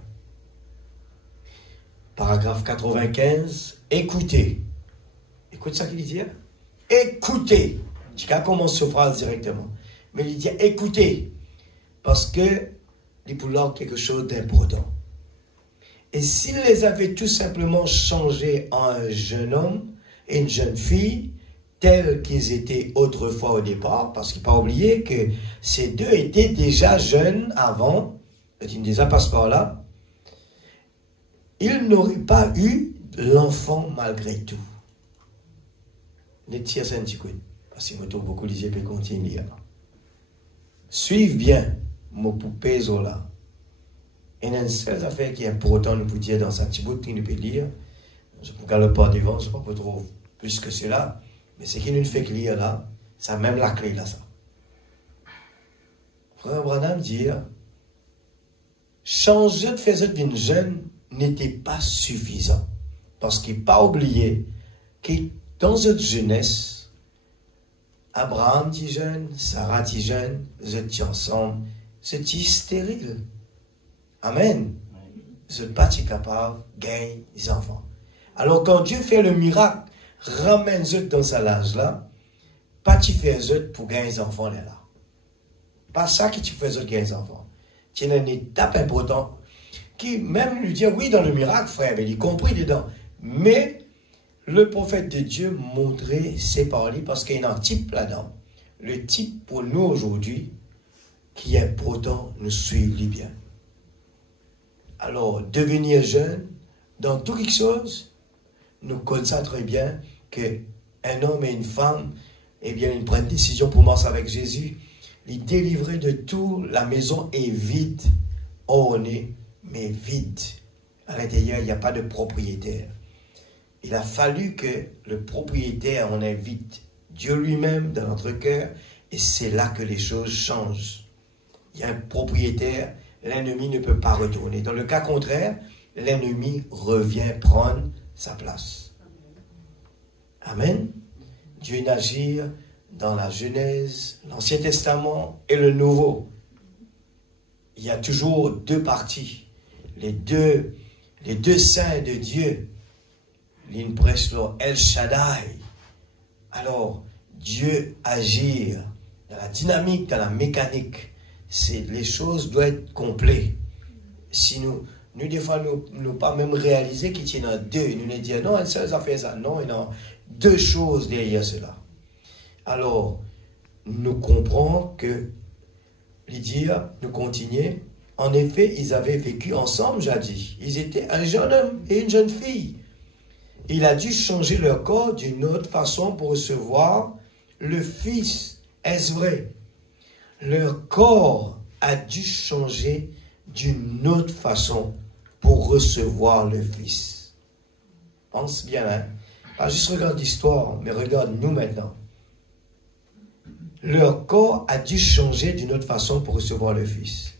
Paragraphe 95, écoutez. Écoute ça qu'il dit. Écoutez. Je commence cette phrase directement. Mais il dit écoutez. Parce que il pour leur quelque chose d'important. Et s'il les avait tout simplement changés en un jeune homme et une jeune fille, tels qu'ils étaient autrefois au départ, parce qu'il ne faut pas oublier que ces deux étaient déjà jeunes avant, il déjà passe par là, ils n'auraient pas eu l'enfant malgré tout. Les tirs c'est un petit coup, parce que je trouve beaucoup les peut continuer. Suivez bien mon poupée là. Et une seule affaire qui est importante, nous pouvons dire dans sa petite bout, qui nous peut lire. Je ne regarde pas devant, je ne sais pas trop plus que cela. Mais ce qui nous fait lire là, ça même la clé là, ça. Frère Branham dit, changer de faire d'une jeune n'était pas suffisant. Parce qu'il n'a pas oublié que dans notre jeunesse, Abraham dit jeune, Sarah dit jeune, vous étiez ensemble, vous étiez stérile. Amen. Vous n'êtes pas capable de gagner des enfants. Alors quand Dieu fait le miracle, ramène eux dans sa âge là, pas tu fais eux pour gagner des enfants là. Pas ça que tu fais eux gagner des enfants. C'est une étape importante qui même lui dit oui dans le miracle frère, mais il est compris dedans. Mais le prophète de Dieu montrait ses paroles parce qu'il y a un type là-dedans. Le type pour nous aujourd'hui qui est important nous suivre bien. Alors devenir jeune dans toute quelque chose, nous connaissons très bien qu'un homme et une femme, eh bien, ils prennent décision pour marcher avec Jésus. Les délivrer de tout, la maison est vide, ornée, mais vide. À l'intérieur, il n'y a pas de propriétaire. Il a fallu que le propriétaire, on invite Dieu lui-même dans notre cœur, et c'est là que les choses changent. Il y a un propriétaire, l'ennemi ne peut pas retourner. Dans le cas contraire, l'ennemi revient prendre sa place. Amen. Dieu n'agit dans la Genèse, l'Ancien Testament et le Nouveau. Il y a toujours deux parties. Les deux saints de Dieu. L'une prêche El Shaddai. Alors, Dieu agit dans la dynamique, dans la mécanique. Les choses doivent être complètes. Si nous des fois, nous pas même réaliser qu'il y en a deux. Nous nous disons, non, un seul a fait ça. Non, il y a deux choses derrière cela. Alors, nous comprenons que, Lydia, nous continuons. En effet, ils avaient vécu ensemble jadis. Ils étaient un jeune homme et une jeune fille. Il a dû changer leur corps d'une autre façon pour recevoir le Fils. Est-ce vrai? Leur corps a dû changer d'une autre façon pour recevoir le Fils. Pense bien, hein? Pas juste regarde l'histoire, mais regarde nous maintenant. Leur corps a dû changer d'une autre façon pour recevoir le Fils.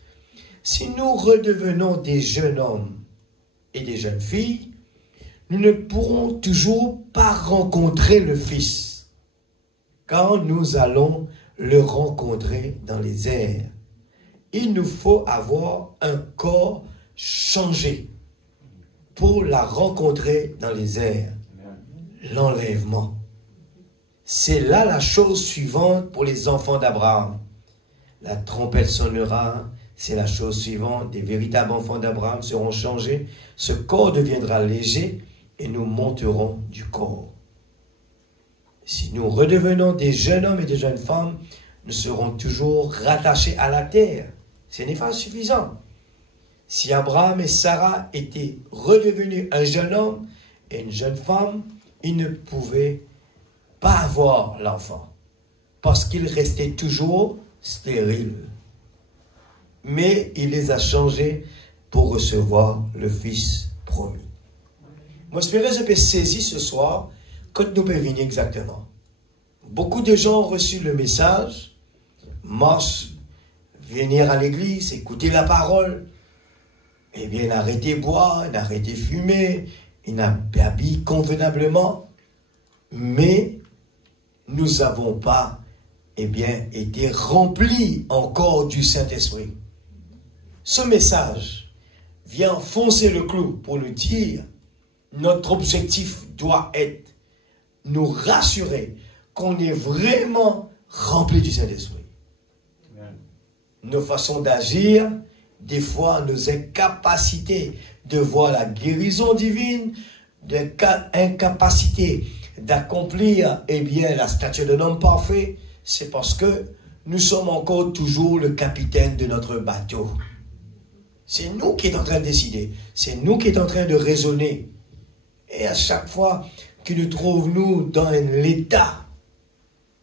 Si nous redevenons des jeunes hommes et des jeunes filles, nous ne pourrons toujours pas rencontrer le Fils, quand nous allons le rencontrer dans les airs. Il nous faut avoir un corps changé pour la rencontrer dans les airs. L'enlèvement. C'est là la chose suivante pour les enfants d'Abraham. La trompette sonnera, c'est la chose suivante. Des véritables enfants d'Abraham seront changés. Ce corps deviendra léger et nous monterons du corps. Si nous redevenons des jeunes hommes et des jeunes femmes, nous serons toujours rattachés à la terre. Ce n'est pas suffisant. Si Abraham et Sarah étaient redevenus un jeune homme et une jeune femme, ils ne pouvaient pas avoir l'enfant parce qu'ils restaient toujours stériles. Mais il les a changés pour recevoir le Fils promis. Moi, j'espère que je peux saisir ce soir quand nous pouvons venir exactement. Beaucoup de gens ont reçu le message, marchent, venir à l'église, écouter la parole, eh bien, arrêter de boire, arrêter de fumer, il habille convenablement, mais nous n'avons pas, eh bien, été remplis encore du Saint-Esprit. Ce message vient foncer le clou pour nous dire, notre objectif doit être nous rassurer qu'on est vraiment rempli du Saint-Esprit. Nos façons d'agir, des fois nos incapacités de voir la guérison divine, incapacité d'accomplir eh bien, la stature d'un homme parfait, c'est parce que nous sommes encore toujours le capitaine de notre bateau. C'est nous qui sommes en train de décider, c'est nous qui sommes en train de raisonner. Et à chaque fois que nous trouvons dans l'état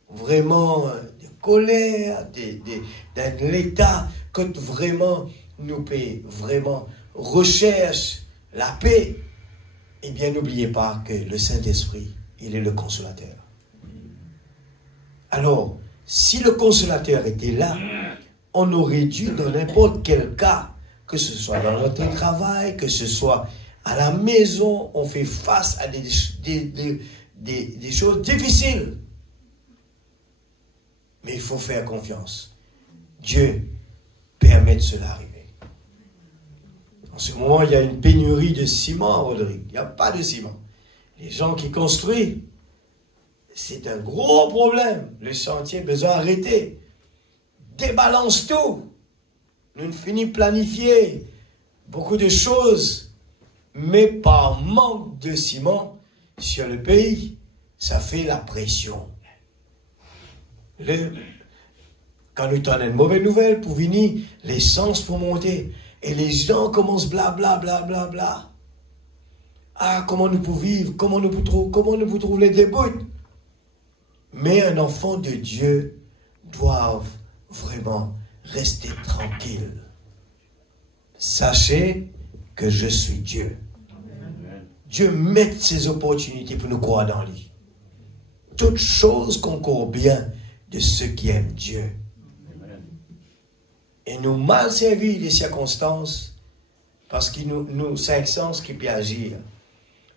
vraiment de colère, dans l'état que vraiment nous vraiment recherche la paix, eh bien n'oubliez pas que le Saint-Esprit, il est le consolateur. Alors, si le consolateur était là, on aurait dû, dans n'importe quel cas, que ce soit dans notre travail, que ce soit à la maison, on fait face à des choses difficiles. Mais il faut faire confiance. Dieu permet de cela arriver. En ce moment, il y a une pénurie de ciment, Rodrigue. Il n'y a pas de ciment. Les gens qui construisent, c'est un gros problème. Le chantier a besoin d'arrêter. Débalance tout. Nous ne finissons planifier beaucoup de choses. Mais par manque de ciment sur le pays, ça fait la pression. Quand nous avons une mauvaise nouvelle pour venir, l'essence pour monter. Et les gens commencent blablabla. Bla, bla, bla. Ah, comment nous pouvons vivre? Comment nous pouvons trouver les débouts? Mais un enfant de Dieu doit vraiment rester tranquille. Sachez que je suis Dieu. Dieu met ses opportunités pour nous croire dans lui. Toutes choses concourent bien de ceux qui aiment Dieu. Et nous mal servir des circonstances parce que nous cinq sens qui peuvent agir.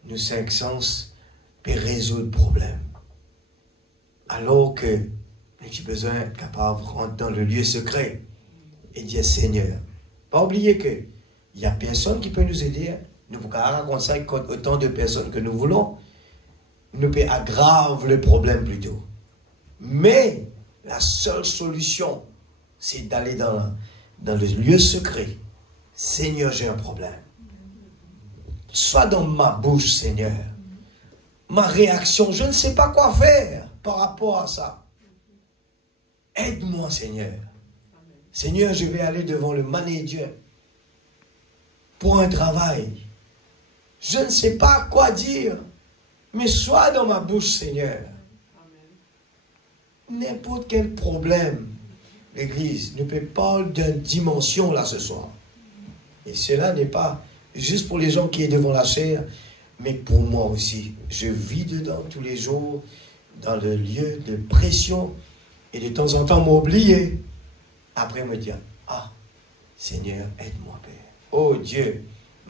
Nous cinq sens peuvent résoudre le problème. Alors que nous avons besoin d'être capable de rentrer dans le lieu secret et dire Seigneur. Pas oublier que il n'y a personne qui peut nous aider. Nous pouvons raconter ça avec autant de personnes que nous voulons. Nous pouvons aggraver le problème plutôt. Mais la seule solution, c'est d'aller dans le lieu secret. Seigneur, j'ai un problème. Sois dans ma bouche, Seigneur. Ma réaction, je ne sais pas quoi faire par rapport à ça. Aide-moi, Seigneur. Seigneur, je vais aller devant le manager pour un travail. Je ne sais pas quoi dire, mais sois dans ma bouche, Seigneur. N'importe quel problème, l'Église ne peut pas d'une dimension là ce soir. Et cela n'est pas juste pour les gens qui sont devant la chair, mais pour moi aussi. Je vis dedans tous les jours, dans le lieu de pression, et de temps en temps m'oublier. Après me dire, ah, Seigneur, aide-moi, Père. Oh Dieu,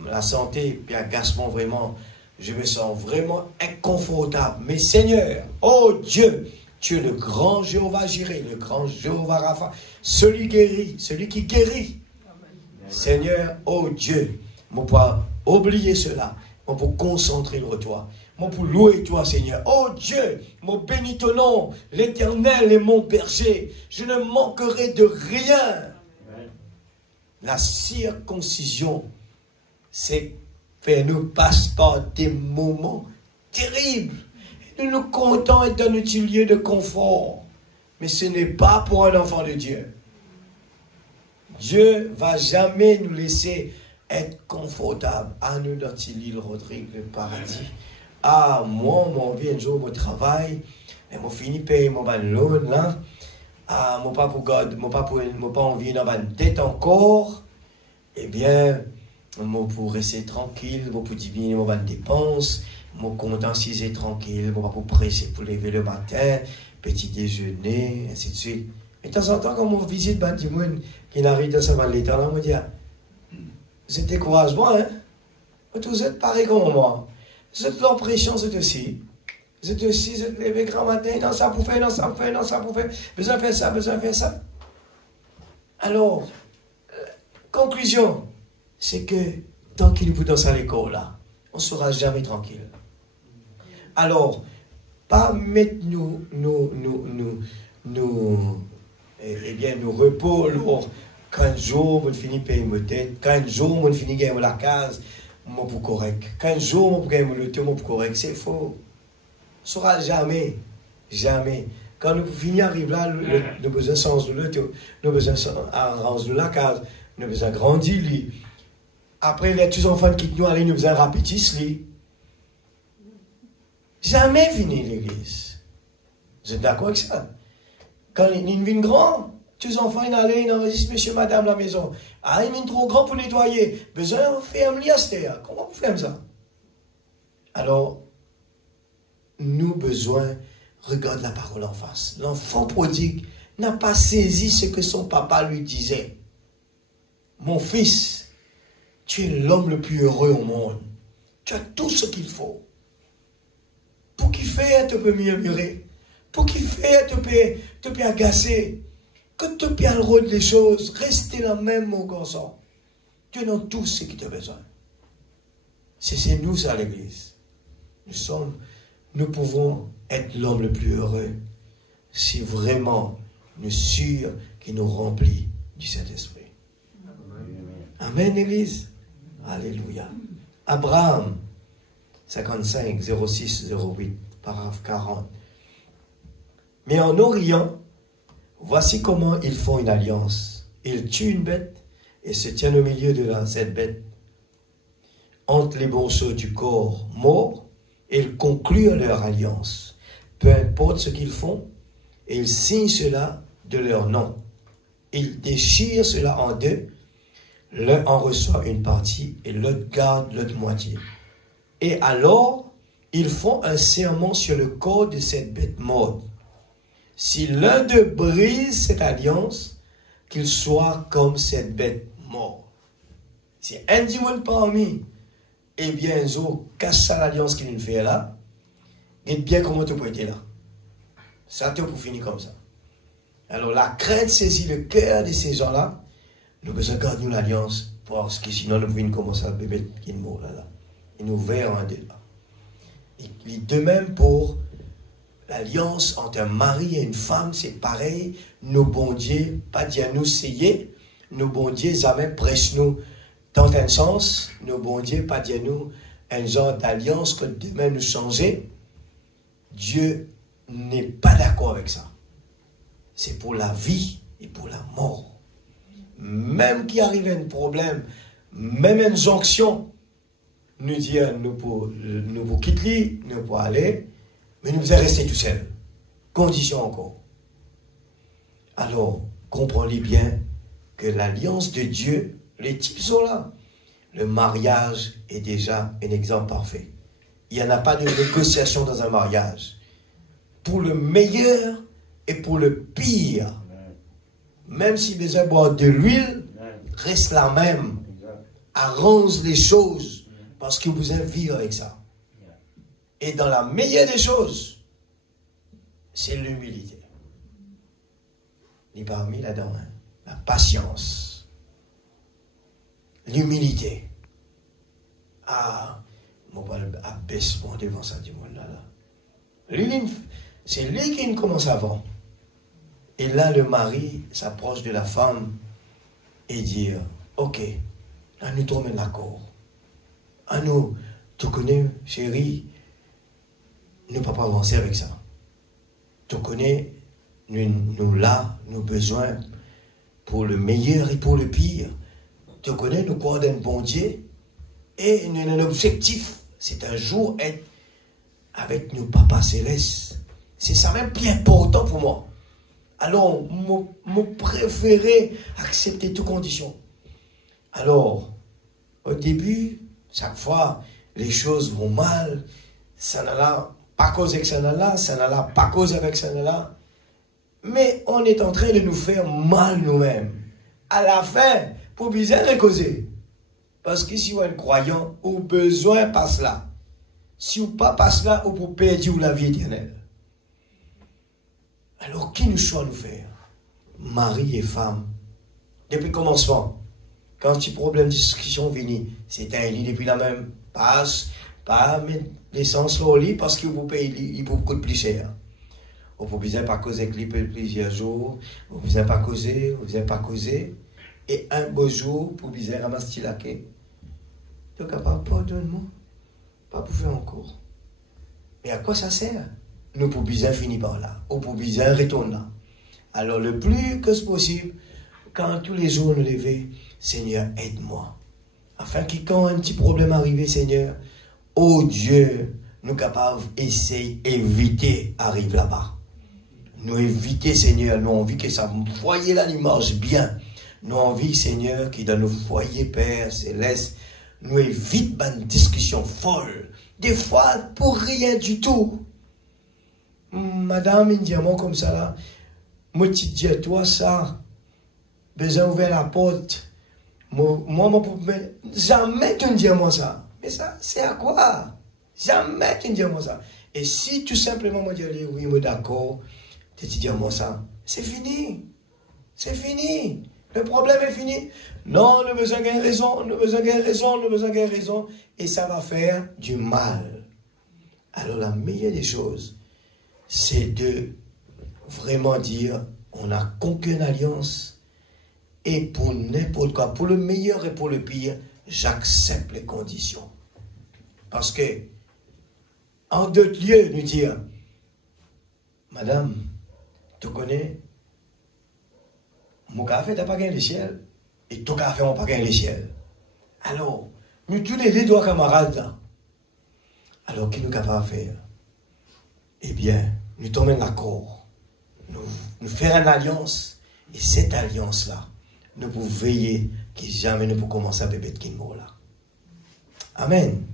la santé, puis agacement vraiment, je me sens vraiment inconfortable. Mais Seigneur, oh Dieu, tu es le grand Jéhovah Jireh, le grand Jéhovah Rapha, celui qui guérit. Amen. Seigneur, oh Dieu, moi pour oublier cela, moi pour concentrer sur toi, moi pour louer toi, Seigneur. Oh Dieu, moi bénis ton nom, l'Éternel est mon berger, je ne manquerai de rien. Amen. La circoncision, c'est faire nous passer par des moments terribles. Nous nous comptons être dans notre lieu de confort. Mais ce n'est pas pour un enfant de Dieu. Dieu ne va jamais nous laisser être confortable. Ah, nous, notre île, Rodrigue, le paradis. Ah, moi vie un jour, mon travail, et mon fini payer mon loan, là. Ah, mon pas envie dans ma tête encore. Eh bien, moi, pour rester tranquille, moi, pour diminuer mon dépenses. Mon content si c'est tranquille, mon pas pour presser pour lever le matin, petit déjeuner, ainsi de suite. Et de temps en temps, quand on visite des gens qui n'arrivent dans sa l'état, là, on me dit, c'est découragement, hein? Vous êtes pareil comme moi. C'est l'impression, c'est aussi. C'est lever grand matin, dans ça pour faire, besoin de faire ça. Alors, conclusion, c'est que tant qu'il nous dans à l'école, là, on ne sera jamais tranquille. Alors, pas mettre nos repos, alors, 15 jours, on finit payer ma tête, 15 jours, on finit gagner la case, moi pour correct. 15 jours, on gagner le temps, moi pour correct. C'est faux. On ne sera jamais. Quand nous finissons arriver là, nous besoin de sens de l'auto, nous besoin de la case, nous besoin de grandir. Après, les tous enfants qui nous allons, nous besoin de répéter. Jamais fini l'église. Vous êtes d'accord avec ça? Quand ils viennent grands, tous les enfants, ils allaient, ils enregistrent monsieur, madame, la maison. Ah, ils viennent trop grands pour nettoyer. Besoin de faire un liastéa. Comment vous faites ça? Alors, nous besoin, regarde la parole en face. L'enfant prodigue n'a pas saisi ce que son papa lui disait. Mon fils, tu es l'homme le plus heureux au monde. Tu as tout ce qu'il faut. Pour qu'il fait, tu peux murmurer. Pour qu'il fait, tu peux agacer. Que tu peux rôder les choses, rester la même, mon garçon. Tu as tout ce que tu as besoin. C'est nous, ça, l'église. Nous pouvons être l'homme le plus heureux si vraiment nous sûrs qu'il nous remplit du Saint-Esprit. Amen, l'église. Alléluia. Abraham, 55, 06, 08, paragraphe 40. Mais en Orient, voici comment ils font une alliance. Ils tuent une bête et se tiennent au milieu de cette bête, entre les morceaux du corps mort, et ils concluent leur alliance. Peu importe ce qu'ils font, et ils signent cela de leur nom. Ils déchirent cela en deux. L'un en reçoit une partie et l'autre garde l'autre moitié. Et alors, ils font un serment sur le corps de cette bête morte. Si l'un d'eux brise cette alliance, qu'il soit comme cette bête morte. Si un dimanche parmi, eh bien, ils casse l'alliance qu'il nous fait là, et bien comment tu peux être là. Ça te pour finir comme ça. Alors la crainte saisit le cœur de ces gens-là. Nous devons garder l'alliance, parce que sinon nous pouvons commencer à bébé qui est mort là. Et nous verrons un de là. Et de même pour l'alliance entre un mari et une femme, c'est pareil. Nos bons dieux, pas dire nous seyer, nos bons dieux jamais prêchent nous dans un sens, nos bons dieux, pas dire nous un genre d'alliance que demain nous changer. Dieu n'est pas d'accord avec ça. C'est pour la vie et pour la mort. Même qu'il arrive un problème, même une jonction, nous dire nous pour quitter, nous pour aller, mais nous devons rester tout seuls. Condition encore. Alors, comprenez bien que l'alliance de Dieu, les types sont là. Le mariage est déjà un exemple parfait. Il n'y en a pas de négociation dans un mariage. Pour le meilleur et pour le pire. Même si besoin de boire de l'huile, reste la même. Arrange les choses parce que vous avez vivre avec ça. Et dans la meilleure des choses, c'est l'humilité. Il est parmi là-dedans, hein? La patience. L'humilité. Ah, mon parle abaissement devant ça du monde là. C'est lui qui commence avant. Et là, le mari s'approche de la femme et dit, ok, à nous tomber d'accord. À nous, tu connais, chérie, nous ne pouvons pas avancer avec ça. Tu connais, nous là, nos besoins pour le meilleur et pour le pire. Tu connais, nous croyons d'un bon Dieu et nous avons un objectif. C'est un jour être avec nos papas célestes. C'est ça même plus important pour moi. Alors, mon préféré accepter toutes conditions. Alors, au début, chaque fois, les choses vont mal. Ça n'a là pas cause avec ça n'a là, ça n'a là pas cause avec ça n'a là. Mais on est en train de nous faire mal nous-mêmes. À la fin, pour bien les causer. Parce que si vous êtes croyant, au besoin passe là. Si vous pas passe là, vous pouvez perdre la vie éternelle. Alors, qui nous choisit nous faire? Mari et femme. Depuis le commencement, quand un petit problème de discussion vient, c'est un lit depuis la même passe, pas mettre l'essence au lit parce que vous payez il beaucoup plus cher. Vous ne pouvez pas causer avec lui plusieurs jours, vous ne pouvez pas causer, vous ne pouvez pas causer. Et un beau jour, vous pouvez ramasser la quai. Donc, pardonne-moi, pas pour faire encore. Mais à quoi ça sert? Nous pouvons bien finir par là, ou pour bien retourner là. Alors, le plus que possible, quand tous les jours nous lever, Seigneur, aide-moi. Afin que quand un petit problème arrive, Seigneur, oh Dieu, nous capables d'essayer d'éviter d'arriver là-bas. Nous éviter, Seigneur, nous envie que ça foyer là, il marche bien. Nous envie, Seigneur, qui dans nos foyers, Père Céleste, nous évite une discussion folle. Des fois, pour rien du tout. Madame, il dit à moi comme ça là, moi, tu dis à toi ça, besoin d'ouvrir la porte. Moi, jamais tu ne dis à moi ça. Mais ça, c'est à quoi? Jamais tu ne dis à moi ça. Et si tout simplement, moi, je dis, oui, moi, d'accord, tu dis à moi ça, c'est fini. C'est fini. Le problème est fini. Non, nous besoin d'une raison, nous besoin d'une raison, nous besoin d'une raison. Et ça va faire du mal. Alors, la meilleure des choses, c'est de vraiment dire, on a conclu une alliance, et pour n'importe quoi, pour le meilleur et pour le pire, j'accepte les conditions. Parce que, en d'autres lieux, nous dire, madame, tu connais, mon café n'a pas gagné le ciel, et ton café n'a pas gagné le ciel. Alors, nous tous les deux camarades là. Alors, qu'est-ce que nous sommes capables de faire? Eh bien, nous tombons d'accord. Nous faisons une alliance, et cette alliance-là, nous pouvons veiller que jamais nous pouvons commencer à bébé de Kinmo là. Amen.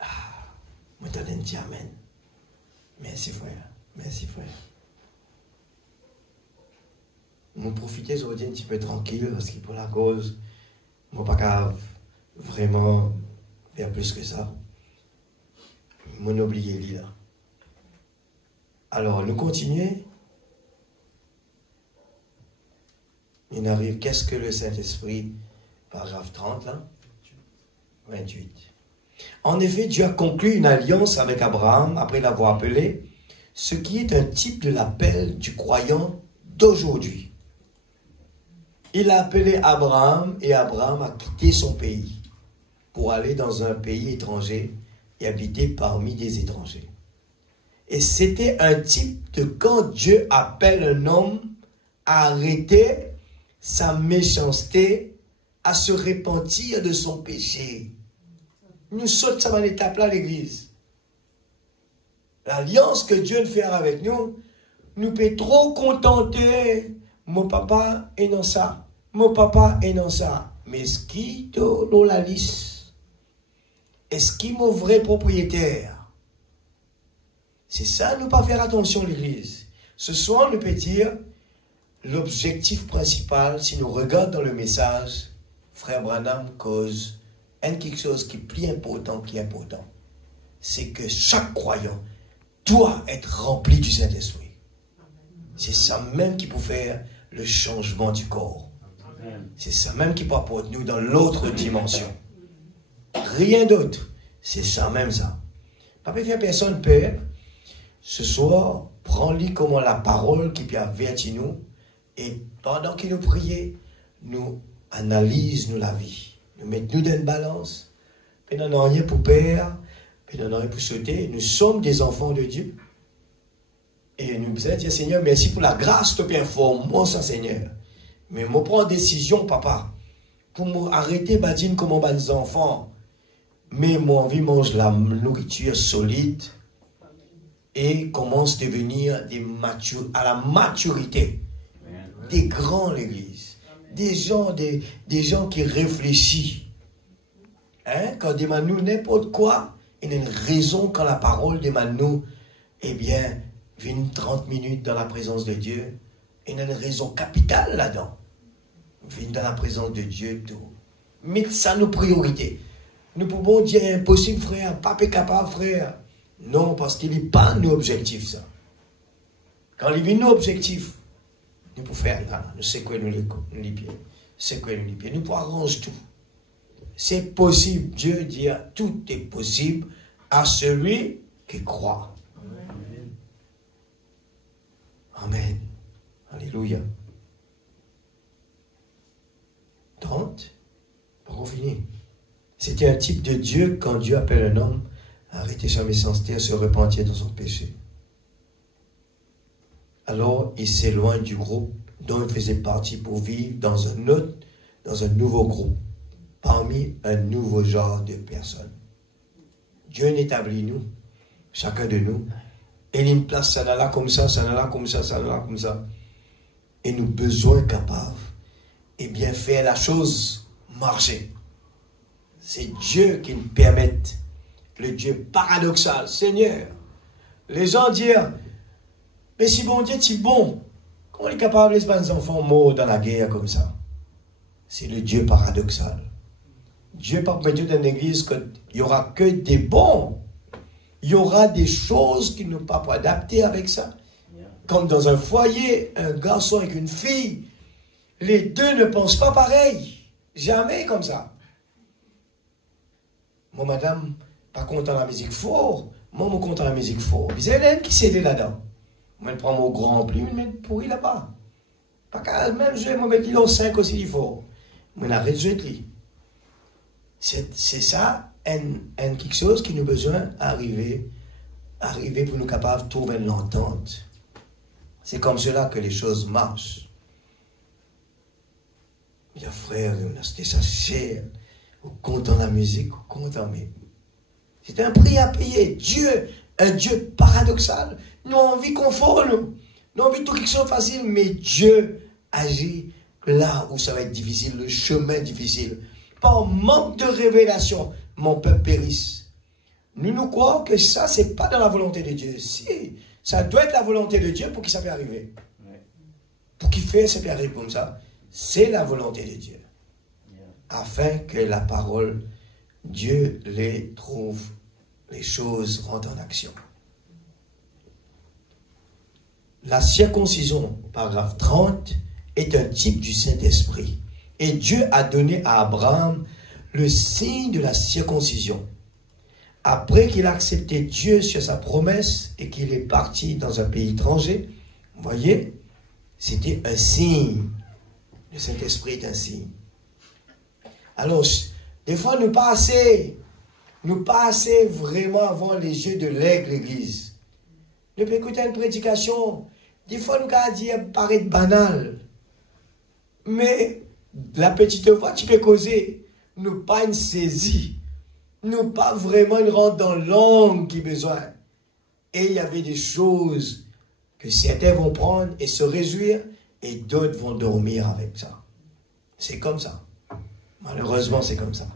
Ah, moi je te dis amen. Merci frère. Merci frère. Nous profitons aujourd'hui un petit peu tranquille parce que pour la cause, moi pas capable vraiment faire plus que ça. Moi n'oubliez lui là. Alors nous continuons. Il arrive, qu'est-ce que le Saint-Esprit, paragraphe 30 là, 28. En effet, Dieu a conclu une alliance avec Abraham après l'avoir appelé, ce qui est un type de l'appel du croyant d'aujourd'hui. Il a appelé Abraham et Abraham a quitté son pays pour aller dans un pays étranger et habiter parmi des étrangers. Et c'était un type de quand Dieu appelle un homme à arrêter sa méchanceté, à se repentir de son péché. Nous sautons ça dans l'étape là, l'église. L'alliance que Dieu fait avec nous, nous peut trop contenter. Mon papa est dans ça. Mon papa est dans ça. Mais est-ce qu'il est dans la liste? Est-ce qu'il est mon vrai propriétaire? C'est ça, nous pas faire attention l'église. Ce soir, nous peut dire, l'objectif principal, si nous regardons dans le message, Frère Branham cause quelque chose qui est plus important, c'est que chaque croyant doit être rempli du Saint-Esprit. C'est ça même qui peut faire le changement du corps. C'est ça même qui peut apporter nous dans l'autre dimension. Rien d'autre. C'est ça même ça. Pas faire personne peur. Ce soir, prends-lui comme la parole qui peut avertir nous. Et pendant qu'il nous prions, nous analysons la vie. Nous mettons dans une balance. Puis nous n'avons rien pour perdre. Puis nous n'avons rien pour sauter. Nous sommes des enfants de Dieu. Et nous disons, dire Seigneur, merci pour la grâce de te informer, moi, ça, Seigneur. Mais je prends une décision, papa, pour m'arrêter de dire comment les enfants. Mais moi, envie mange la nourriture solide et commence à devenir à la maturité. Des grands l'église, des gens qui réfléchissent. Hein? Quand demande nous n'importe quoi, il y a une raison quand la parole demande nous, eh bien, vient 30 minutes dans la présence de Dieu, il y a une raison capitale là-dedans. Vient dans la présence de Dieu, tout. Mais ça nos priorités. Nous pouvons dire impossible, frère, pas capable, frère. Non, parce qu'il n'est pas nos objectifs, ça. Quand il vient nos objectifs, nous pouvons faire là, nous c'est quoi nous les pieds, c'est quoi nous les pieds, nous pouvons arranger tout. C'est possible, Dieu dit, tout est possible à celui qui croit. Amen. Amen. Alléluia. 30, pour qu'on finisse. C'était un type de Dieu quand Dieu appelle un homme à arrêter sa méchanceté, à se repentir dans son péché. Alors, il s'éloigne du groupe dont il faisait partie pour vivre dans un nouveau groupe, parmi un nouveau genre de personnes. Dieu établit nous, chacun de nous, et il a une place, ça là comme ça, ça là comme ça, ça là comme ça. Et nous besoin capables, et bien faire la chose marcher. C'est Dieu qui nous permet, le Dieu paradoxal. Seigneur, les gens disent, Mais si bon Dieu est bon, comment il est capable de laisser les enfants morts dans la guerre comme ça? C'est le Dieu paradoxal. Dieu pas permettre dans l'église qu'il n'y aura que des bons. Il y aura des choses qui ne peuvent pas adapter avec ça. Comme dans un foyer, un garçon avec une fille, les deux ne pensent pas pareil. Jamais comme ça. Moi, madame, pas content de la musique fort. Moi, je content de la musique fort. Vous avez qui s'est là-dedans. Moi, je prends mon grand pli, je mets pourri là-bas. Pas qu'à même jouer, je mets kilo 5 aussi fort. Mais arrête de jouer. C'est ça, quelque chose qui nous a besoin d'arriver pour nous capables de trouver l'entente. C'est comme cela que les choses marchent. Il y a frère, c'était ça cher. Au compte en la musique, au compte en mais. C'est un prix à payer. Dieu, un Dieu paradoxal. Nous avons envie confort, nous. Nous avons envie de tout quelque chose de facile, mais Dieu agit là où ça va être difficile, le chemin difficile. Par manque de révélation, mon peuple périsse. Nous croyons que ça, c'est pas dans la volonté de Dieu. Si, ça doit être la volonté de Dieu pour qu'il ça puisse arriver. Pour qu'il fasse ça puisse arriver comme ça. C'est la volonté de Dieu. Afin que la parole, Dieu les trouve, les choses rentrent en action. La circoncision, paragraphe 30, est un type du Saint-Esprit. Et Dieu a donné à Abraham le signe de la circoncision. Après qu'il a accepté Dieu sur sa promesse et qu'il est parti dans un pays étranger, vous voyez, c'était un signe. Le Saint-Esprit est un signe. Alors, des fois, nous passons vraiment avant les yeux de l'aigle, l'église. Nous pouvons écouter une prédication. Des fois, nous pouvons dire, paraît banal. Mais, la petite voix, tu peux causer. Nous pas une saisie. Nous pas vraiment une rentre dans l'angle qui besoin. Et il y avait des choses que certains vont prendre et se réjouir, et d'autres vont dormir avec ça. C'est comme ça. Malheureusement, c'est comme ça.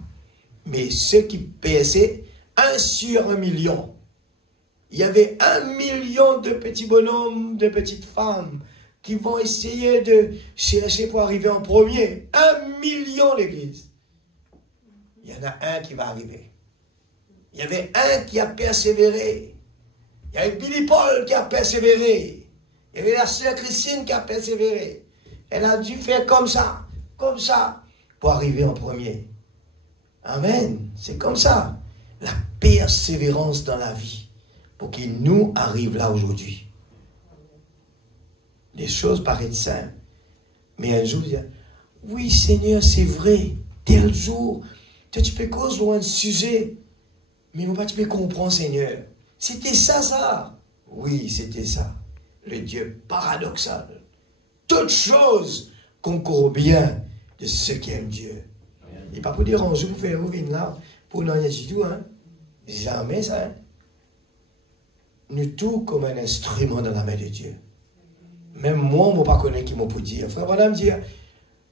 Mais ceux qui paissaient, 1 sur 1 million. Il y avait 1 million de petits bonhommes, de petites femmes, qui vont essayer de chercher pour arriver en premier. 1 million l'église. Il y en a un qui va arriver. Il y avait un qui a persévéré. Il y avait Billy Paul qui a persévéré. Il y avait la sœur Christine qui a persévéré. Elle a dû faire comme ça, pour arriver en premier. Amen. C'est comme ça. La persévérance dans la vie, pour qu'il nous arrive là aujourd'hui. Les choses paraissent simples. Mais un jour, il dit, oui Seigneur, c'est vrai, tel jour, tu peux causer un sujet, mais moi tu peux comprendre Seigneur. C'était ça. Oui, c'était ça. Le Dieu paradoxal. Toutes choses concourent bien de ceux qui aiment Dieu. Et pas pour dire un jour, vous faites venir là, pour n'en rien du tout, hein. Jamais ça. Hein? Nous tout comme un instrument dans la main de Dieu. Même moi, je ne sais pas qui m'a pour dire. Frère, madame, dire,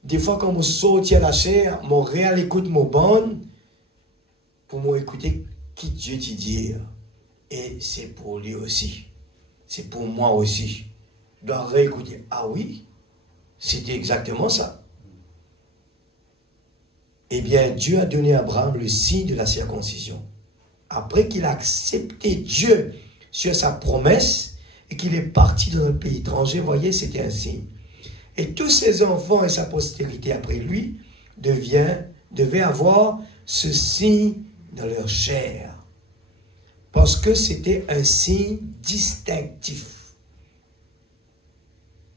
des fois, quand je saute à la chair, je réécoute mon bande pour m'écouter qui Dieu te dit. Et c'est pour lui aussi. C'est pour moi aussi. Je dois réécouter. Ah oui, c'était exactement ça. Eh bien, Dieu a donné à Abraham le signe de la circoncision. Après qu'il a accepté Dieu sur sa promesse et qu'il est parti dans un pays étranger, voyez, c'était un signe. Et tous ses enfants et sa postérité après lui devaient avoir ce signe dans leur chair. Parce que c'était un signe distinctif.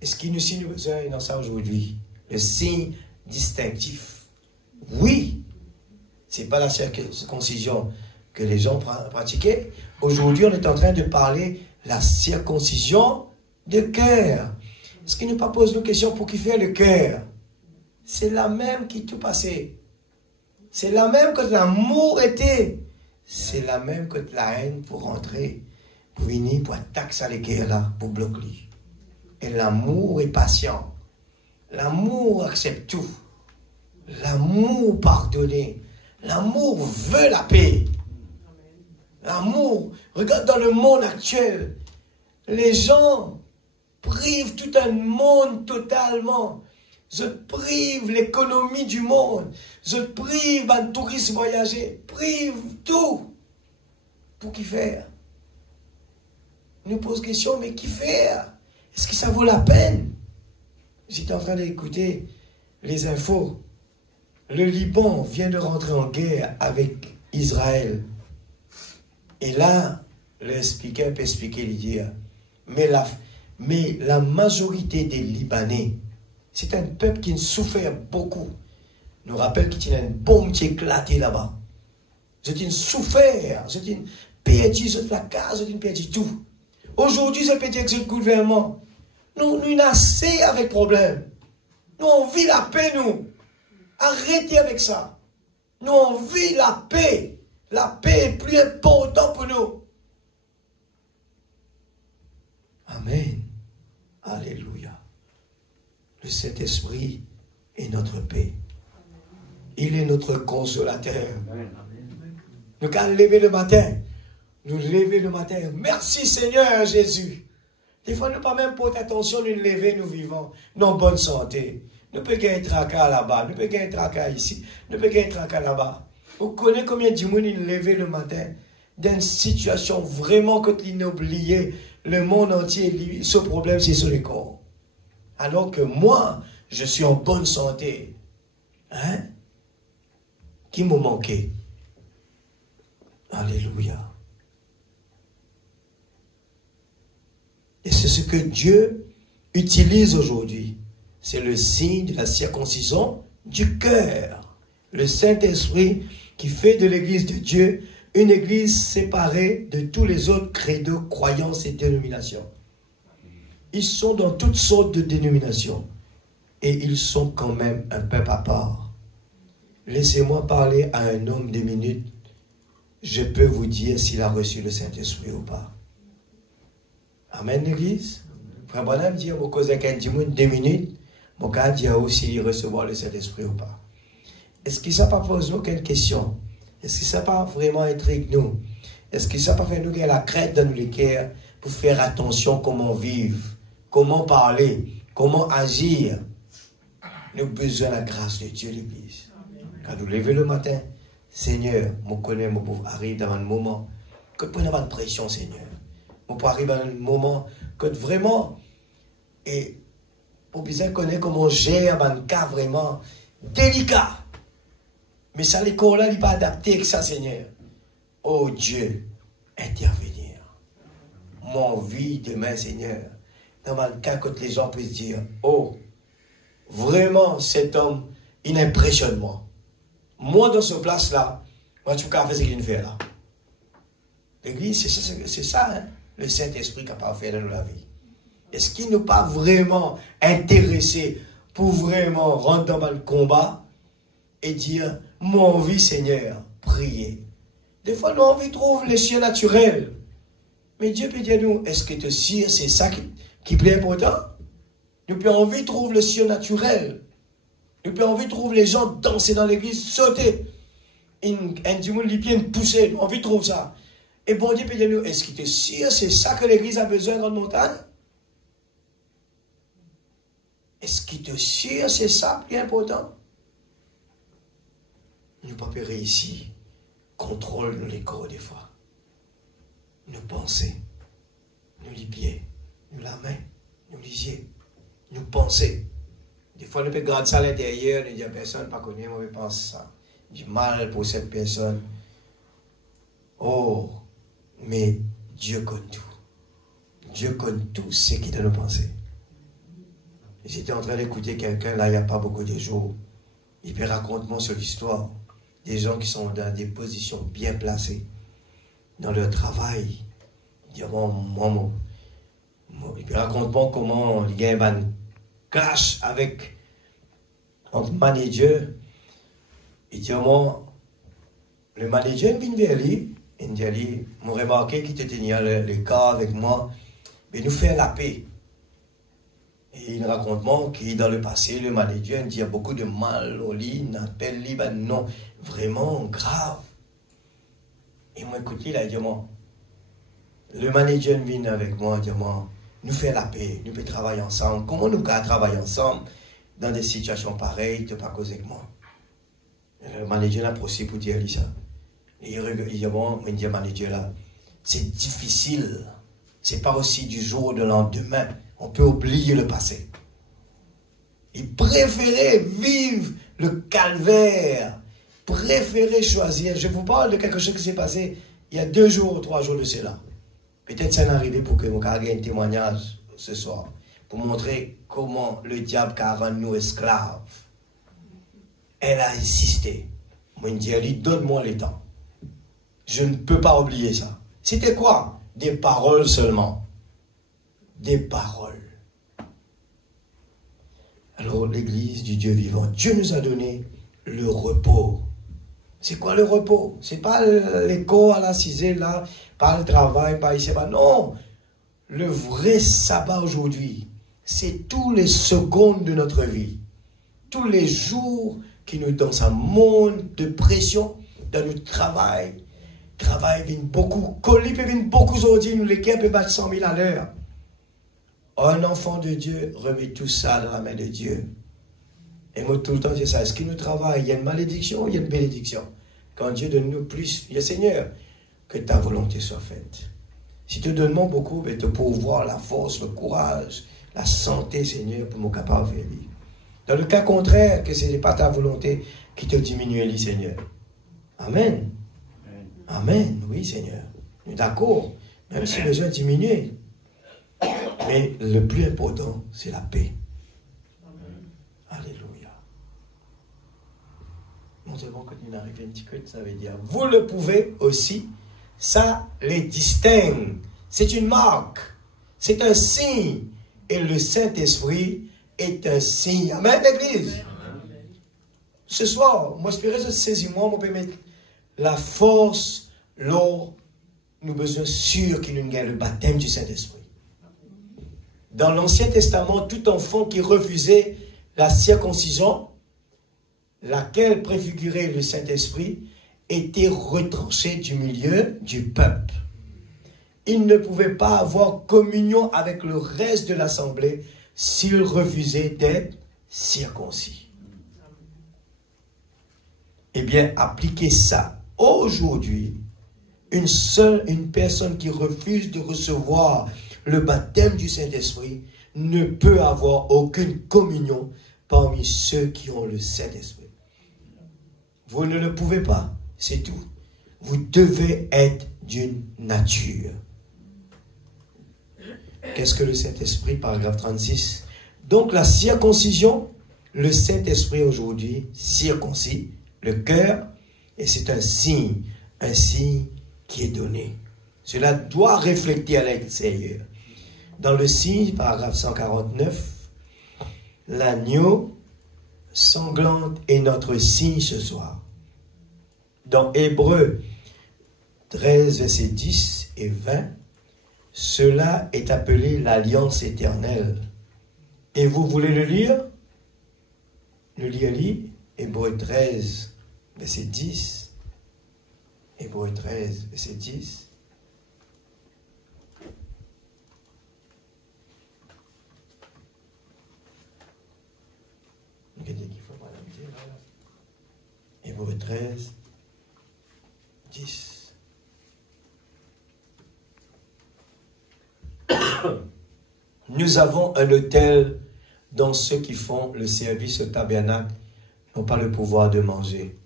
Est-ce qu'il nous signe besoin dans ça aujourd'hui? Le signe distinctif. Oui, ce n'est pas la circoncision que les gens pratiquaient. Aujourd'hui, on est en train de parler de la circoncision de cœur. Est-ce qu'il ne pas pose une question pour qui fait le cœur? C'est la même qui tout passait. C'est la même que l'amour était. C'est la même que la haine pour rentrer, pour venir, pour attaquer ça les cœurs là, pour bloquer. Et l'amour est patient. L'amour accepte tout. L'amour pardonne. L'amour veut la paix. L'amour, regarde dans le monde actuel, les gens prive tout un monde totalement. Je prive l'économie du monde. Je prive un touriste voyager. Prive tout. Pour qui faire? Nous pose question, mais qui faire? Est-ce que ça vaut la peine? J'étais en train d'écouter les infos. Le Liban vient de rentrer en guerre avec Israël. Et là, le speaker peut expliquer, lui dire, mais la majorité des Libanais, c'est un peuple qui souffert beaucoup. Nous rappelle qu'il y a une bombe qui éclatait là-bas. C'est une souffert, c'est une perdu, c'est la case, c'est une perdu tout. Aujourd'hui, c'est perdu avec ce gouvernement. Nous assez avec problème. Nous, on vit la paix, nous. Arrêtez avec ça. Nous, on vit la paix. La paix est plus importante pour nous. Amen. Alléluia. Le Saint-Esprit est notre paix. Il est notre consolateur. Nous allons lever le matin. Nous lever le matin. Merci Seigneur Jésus. Des fois, nous pas même porter attention, nous lever, nous vivons. Nous en bonne santé. Nous pouvons gagner un tracas là-bas. Nous pouvons gagner un tracas ici. Nous pouvons gagner un tracas là-bas. Vous connaissez combien de monde nous lever le matin dans une situation vraiment que l'inoublié, le monde entier, ce problème, c'est sur le corps. Alors que moi, je suis en bonne santé. Hein? Qui m'a manqué? Alléluia. Et c'est ce que Dieu utilise aujourd'hui. C'est le signe de la circoncision du cœur. Le Saint-Esprit qui fait de l'Église de Dieu une Église séparée de tous les autres credos, croyances et dénominations. Ils sont dans toutes sortes de dénominations. Et ils sont quand même un peuple à part. Laissez-moi parler à un homme 2 minutes. Je peux vous dire s'il a reçu le Saint-Esprit ou pas. Amen, l'Église. Frère Branham dit, mon cousin qui a dit 2 minutes, mon cas dit aussi s'il recevoir le Saint-Esprit ou pas. Est-ce qu'il ne s'est pas posé aucune question? Est-ce qu'il ne s'est pas vraiment intrigué nous? Est-ce qu'il ne s'est pas fait nous gagner la crête dans les cœurs pour faire attention comment vivre, comment parler, comment agir? Nous avons besoin de la grâce de Dieu, l'Église. Quand nous levons le matin, Seigneur, mon connais, mon pauvre, arrive dans un moment que tu n'as pas de pression, Seigneur. On peut arriver dans un moment que vraiment, et pour bien connaître comment gérer un cas vraiment délicat. Mais ça, les corps là, il n'est pas adapté avec ça, Seigneur. Oh Dieu, intervenir. Mon vie demain, Seigneur. Dans un cas que les gens puissent dire, oh, vraiment, cet homme, il impressionne moi. Moi, dans ce place-là, moi, tu peux faire ce qu'il fait là. L'Église, c'est ça, hein? Le Saint-Esprit capable de faire dans la vie. Est-ce qu'il n'est pas vraiment intéressé pour vraiment rentrer dans le combat et dire, moi, envie, Seigneur, prier. Des fois, nous, envie trouve les cieux naturels. Mais Dieu peut dire nous, est-ce que te cieux, c'est ça qui plaît important? Nous pouvons envie trouve le cieux naturel. Nous pouvons envie trouve les gens danser dans l'église, sauter. Un dimanche, les pieds pousser. Nous envie trouve ça. Et bon Dieu peut dire nous, est-ce que te cieux, c'est ça que l'église a besoin dans la montagne? Est-ce que te cieux, c'est ça qui est important? Nous pas réussir. Contrôle les corps des fois. Nos pensées, nous les pieds, nous la main, nous les yeux, nous pensées. Des fois, nous pouvons garder ça à l'intérieur, nous dire personne pas connu, moi je pense ça. Du mal pour cette personne. Oh, mais Dieu connaît tout. Dieu connaît tout ce qui est dans nos pensées. J'étais en train d'écouter quelqu'un, là, il n'y a pas beaucoup de jours. Il peut raconter moi sur l'histoire des gens qui sont dans des positions bien placées dans leur travail. Il dit, il raconte moi comment il y a un clash avec entre manager. Il dit, le manager vient vers lui, il dit, m'a remarqué qu'il tenait le cas avec moi, mais nous faire la paix. Et il raconte moi qu'il dans le passé, le manager dit, il y a beaucoup de mal au lit, il appelle lui, ben non, vraiment grave. Et moi, écoute, il a dit, le manager vient avec moi, il dit, nous faire la paix, nous pouvons travailler ensemble. Comment nous pouvons travailler ensemble dans des situations pareilles, de pas causer avec moi? Le manager là possible pour dire ça. Et il dit bon, il dit manager là, c'est difficile. C'est pas aussi du jour au lendemain. On peut oublier le passé. Il préférait vivre le calvaire. Préférait choisir. Je vous parle de quelque chose qui s'est passé il y a 2 jours ou 3 jours de cela. Peut-être ça n'est arrivé pour que vous ayez un témoignage ce soir. Pour montrer comment le diable a rendu nous esclaves. Elle a insisté. Moi, je dis, donne-moi le temps. Je ne peux pas oublier ça. C'était quoi? Des paroles seulement. Des paroles. Alors, l'église du Dieu vivant, Dieu nous a donné le repos. C'est quoi le repos? C'est pas l'écho à la cisée là, pas le travail, pas ici, pas. Non! Le vrai sabbat aujourd'hui, c'est tous les secondes de notre vie. Tous les jours qui nous dans un monde de pression, dans notre travail. Travail vient beaucoup, colis vient beaucoup aujourd'hui, nous l'équipe peut battre 100 000 à l'heure. Un enfant de Dieu remet tout ça dans la main de Dieu. Et moi, tout le temps, c'est ça. Est-ce qu'il nous travaille? Il y a une malédiction, il y a une bénédiction. Quand Dieu donne nous plus, il y a Seigneur, que ta volonté soit faite. Si tu donnes beaucoup, ben, te pouvoir, la force, le courage, la santé, Seigneur, pour me capable de faire. Dans le cas contraire, que ce n'est pas ta volonté qui te diminue, Seigneur. Amen. Amen. Oui, Seigneur. Nous sommes d'accord. Même si besoin de diminuer. Mais le plus important, c'est la paix. Alléluia. Non seulement quand il arrive un petit peu, ça veut dire, vous le pouvez aussi, ça les distingue. C'est une marque. C'est un signe. Et le Saint-Esprit est un signe. Amen, l'Église. Ce soir, moi, j'espère que saisis-moi, on peut mettre la force, l'or, nous besoin sûr qu'il nous gagne le baptême du Saint-Esprit. Dans l'Ancien Testament, tout enfant qui refusait la circoncision, laquelle préfigurait le Saint-Esprit, était retranché du milieu du peuple. Il ne pouvait pas avoir communion avec le reste de l'assemblée s'il refusait d'être circoncis. Eh bien, appliquez ça. Aujourd'hui, une personne qui refuse de recevoir le baptême du Saint-Esprit ne peut avoir aucune communion parmi ceux qui ont le Saint-Esprit. Vous ne le pouvez pas, c'est tout. Vous devez être d'une nature. Qu'est-ce que le Saint-Esprit, paragraphe 36? Donc la circoncision, le Saint-Esprit aujourd'hui circoncis le cœur, et c'est un signe qui est donné. Cela doit refléter à l'extérieur. Dans le signe, paragraphe 149, l'agneau sanglante est notre signe ce soir. Dans Hébreux 13, versets 10 et 20, cela est appelé l'alliance éternelle. Et vous voulez le lire? Le lire, Hébreux 13, verset 10. Hébreux 13, verset 10. Hébreux 13, 10. Nous avons un autel dont ceux qui font le service au tabernacle n'ont pas le pouvoir de manger.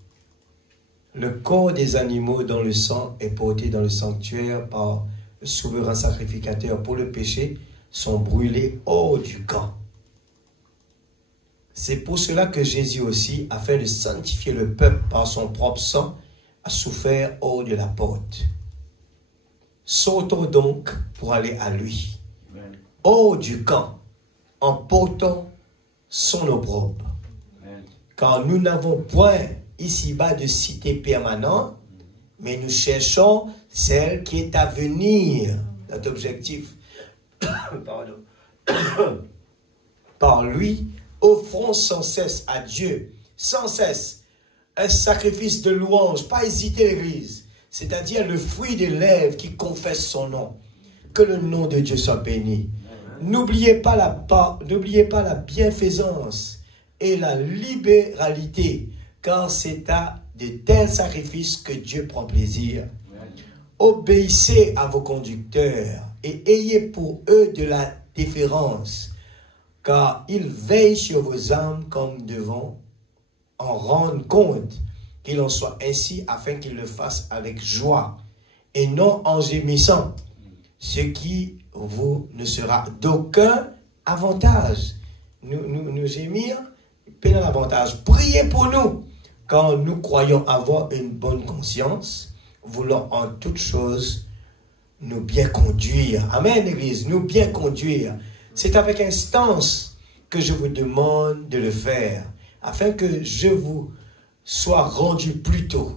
Le corps des animaux dont le sang est porté dans le sanctuaire par le souverain sacrificateur pour le péché sont brûlés hors du camp. C'est pour cela que Jésus aussi, afin de sanctifier le peuple par son propre sang, a souffert hors de la porte. Sortons donc pour aller à lui, hors du camp, en portant son opprobre. Car nous n'avons point ici-bas de cité permanente, mais nous cherchons celle qui est à venir. Notre objectif, par lui, offrons sans cesse à Dieu, sans cesse, un sacrifice de louange, pas hésiter l'Église, c'est-à-dire le fruit des lèvres qui confesse son nom. Que le nom de Dieu soit béni. N'oubliez pas la bienfaisance et la libéralité, car c'est à de tels sacrifices que Dieu prend plaisir. Obéissez à vos conducteurs et ayez pour eux de la déférence, car ils veillent sur vos âmes comme devant en rendre compte, qu'il en soit ainsi afin qu'ils le fassent avec joie et non en gémissant, ce qui vous ne sera d'aucun avantage. Nous gémir, pénal avantage. Priez pour nous, quand nous croyons avoir une bonne conscience, voulant en toutes choses nous bien conduire. Amen, Église, nous bien conduire. C'est avec instance que je vous demande de le faire, afin que je vous sois rendu plus tôt.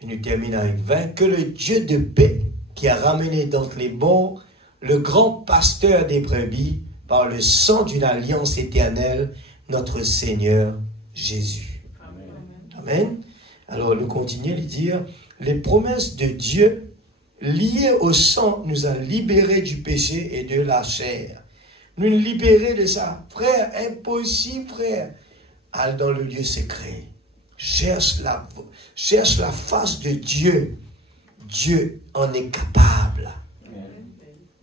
Et nous terminons avec 20. Que le Dieu de paix, qui a ramené d'entre les morts le grand pasteur des brebis, par le sang d'une alliance éternelle, notre Seigneur Jésus. Amen. Amen. Alors, nous continuons de dire, les promesses de Dieu liées au sang nous a libérés du péché et de la chair. Nous libérer de ça. Frère, impossible, frère. Allez dans le lieu secret. Cherche la face de Dieu. Dieu en est capable.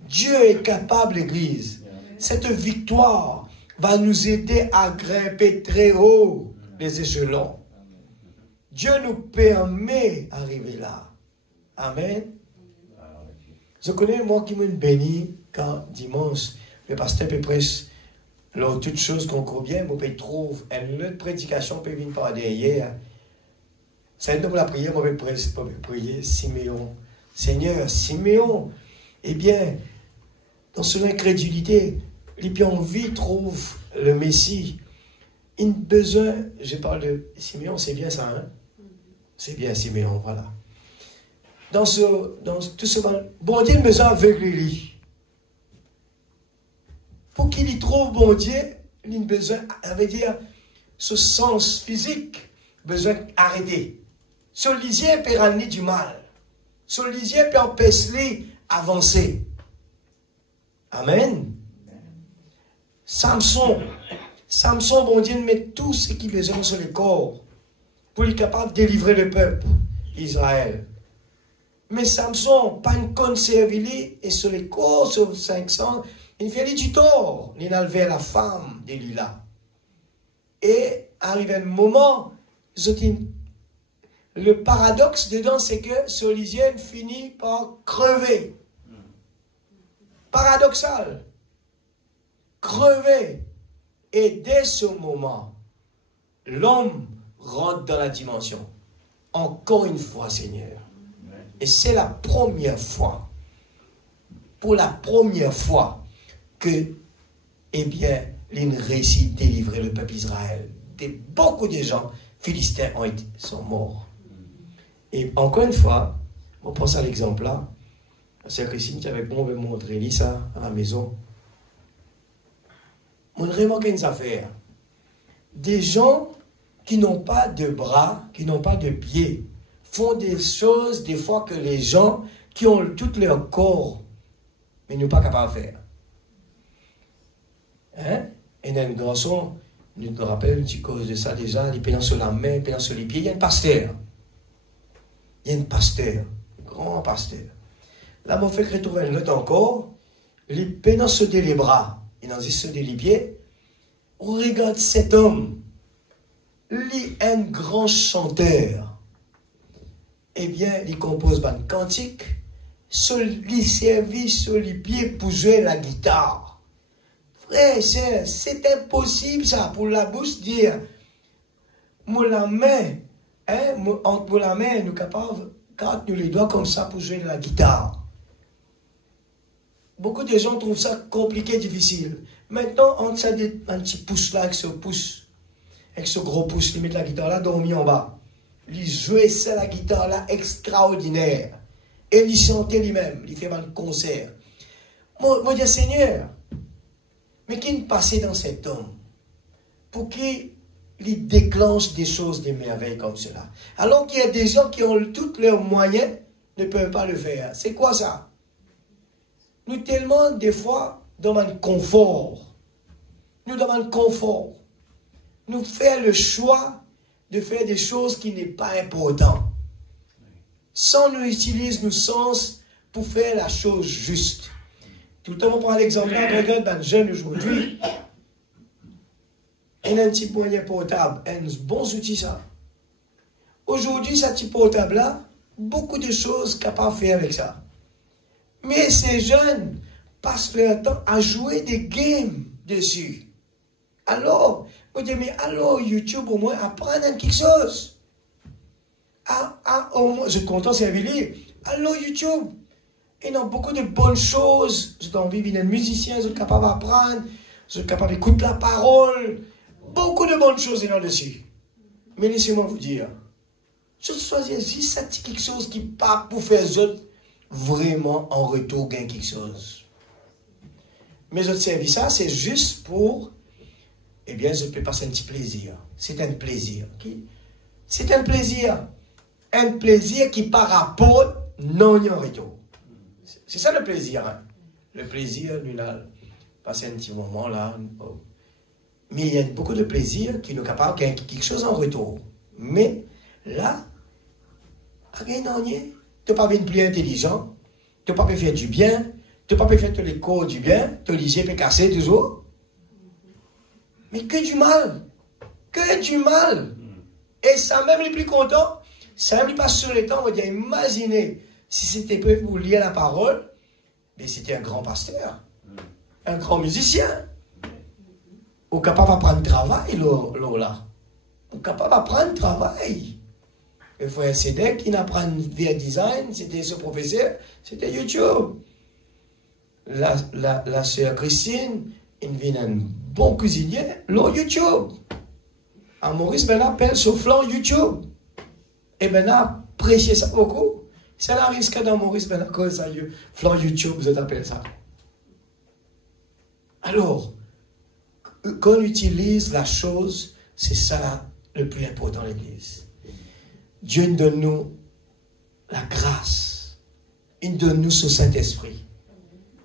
Dieu est capable, Église. Cette victoire va nous aider à grimper très haut les échelons. Dieu nous permet d'arriver là. Amen. Je connais moi qui me bénis quand dimanche, le pasteur peut presque, lors toutes choses qu'on croit bien, on peut trouver une autre prédication peut venir par derrière. C'est donc la prière, on peut prier Siméon. Seigneur, Siméon, eh bien, dans son incrédulité, il a envie trouve le Messie. Il a besoin, je parle de Siméon, c'est bien ça, hein? C'est bien Siméon, voilà. Dans tout ce bon Dieu a besoin avec lui. Pour qu'il y trouve bon Dieu, il a besoin, ça veut dire, ce sens physique, besoin d'arrêter. Ce lisier peut ramener du mal. Ce lisier peut empêcher d'avancer. Amen. Samson, bon Dieu, met tout ce qu'il a besoin sur le corps pour être capable de délivrer le peuple Israël. Mais Samson, pas une conservée et sur les corps, sur 500, il fait du tort. Il a levé la femme de Lila. Et arrivé un moment, le paradoxe dedans, c'est que ce lisier finit par crever. Paradoxal. Crever. Et dès ce moment, l'homme rentre dans la dimension. Encore une fois, Seigneur. Et c'est la première fois, pour la première fois, que, eh bien, il réussit à délivrer le peuple Israël. Beaucoup de gens, Philistins, sont morts. Et encore une fois, on pense à l'exemple là. C'est Christine qui avait bon me montrer ça à la maison. On remarque une affaire. Des gens qui n'ont pas de bras, qui n'ont pas de pieds, font des choses des fois que les gens qui ont tout leur corps, mais ne sont pas capables de faire. Hein? Et un garçon, nous nous rappelle une petite cause de ça déjà, il pénale sur la main, il pénale sur les pieds, il y a un pasteur. Il y a un pasteur, un grand pasteur. Là, mon frère retrouve un autre encore, il pénale sur les bras, il en dit sur les pieds. On regarde cet homme, il est un grand chanteur. Eh bien, il compose un cantique, il servit sur les pieds pour jouer la guitare. Frère, c'est impossible ça, pour la bouche dire, moi la main, entre la main, nous sommes capables, quand nous les doigts comme ça pour jouer la guitare. Beaucoup de gens trouvent ça compliqué, difficile. Maintenant, on a un petit pouce là, avec ce pouce, avec ce gros pouce, ils mettent la guitare là, dormi en bas. Il jouait ça, la guitare là, extraordinaire. Et il chantait lui-même, il fait un concert. Moi, je dis, Seigneur, mais qui est passé dans cet homme pour qu'il déclenche des choses, des merveilles comme cela? Alors qu'il y a des gens qui ont tous leurs moyens, ne peuvent pas le faire. C'est quoi ça? Nous tellement, des fois, demande confort. Nous demande confort. Nous faisons le choix de faire des choses qui n'est pas important. Sans nous utiliser nos sens pour faire la chose juste. Tout le temps, on prend l'exemple, regarde dans le jeune aujourd'hui. Il a un petit moyen portable, un bon outil ça. Aujourd'hui, ce petit portable-là, beaucoup de choses capables de faire avec ça. Mais ces jeunes passent leur temps à jouer des games dessus. Alors, on dit, mais alors YouTube, au moins, apprendre quelque chose. Au moins, je suis content, c'est un livre. Alors YouTube, il y a beaucoup de bonnes choses. J'ai envie d'être un musicien, je suis capable d'apprendre, je suis capable d'écouter la parole. Beaucoup de bonnes choses il y a dessus. Mais laissez-moi vous dire, je choisis juste quelque chose qui pas pour faire les autres vraiment en retour gagner quelque chose. Mes autres services, ça, c'est juste pour, eh bien, je peux passer un petit plaisir. C'est un plaisir. C'est un plaisir. Un plaisir qui par rapport non en retour. C'est ça le plaisir. Hein? Le plaisir, nous allons passer un petit moment là. Mais il y a beaucoup de plaisir qui nous capable de gagner quelque chose en retour. Mais là, tu n'as pas être plus intelligent, tu n'as pas faire du bien, tu n'as pas faire tous les cours du bien, tu as peut casser toujours. Mais que du mal. Que du mal. Et ça même les plus contents, ça même les pas sur le temps, on va dire, imaginez, si c'était pas pour lire la parole, mais c'était un grand pasteur, un grand musicien. Ou capable d'apprendre le travail, là. Ou capable d'apprendre le travail. Le frère Cédric, qui n'apprend via design, c'était ce professeur, c'était YouTube. La sœur Christine, il vient un bon cuisinier, là, YouTube. À Maurice, ben là, appelle sur flanc YouTube. Et ben là, appréciez ça beaucoup. Ça n'arrive que dans Maurice, ben là, quoi, ça, flanc YouTube, vous appelez ça. Alors, quand on utilise la chose, c'est ça le plus important dans l'Église. Dieu donne nous la grâce. Il donne nous son Saint-Esprit.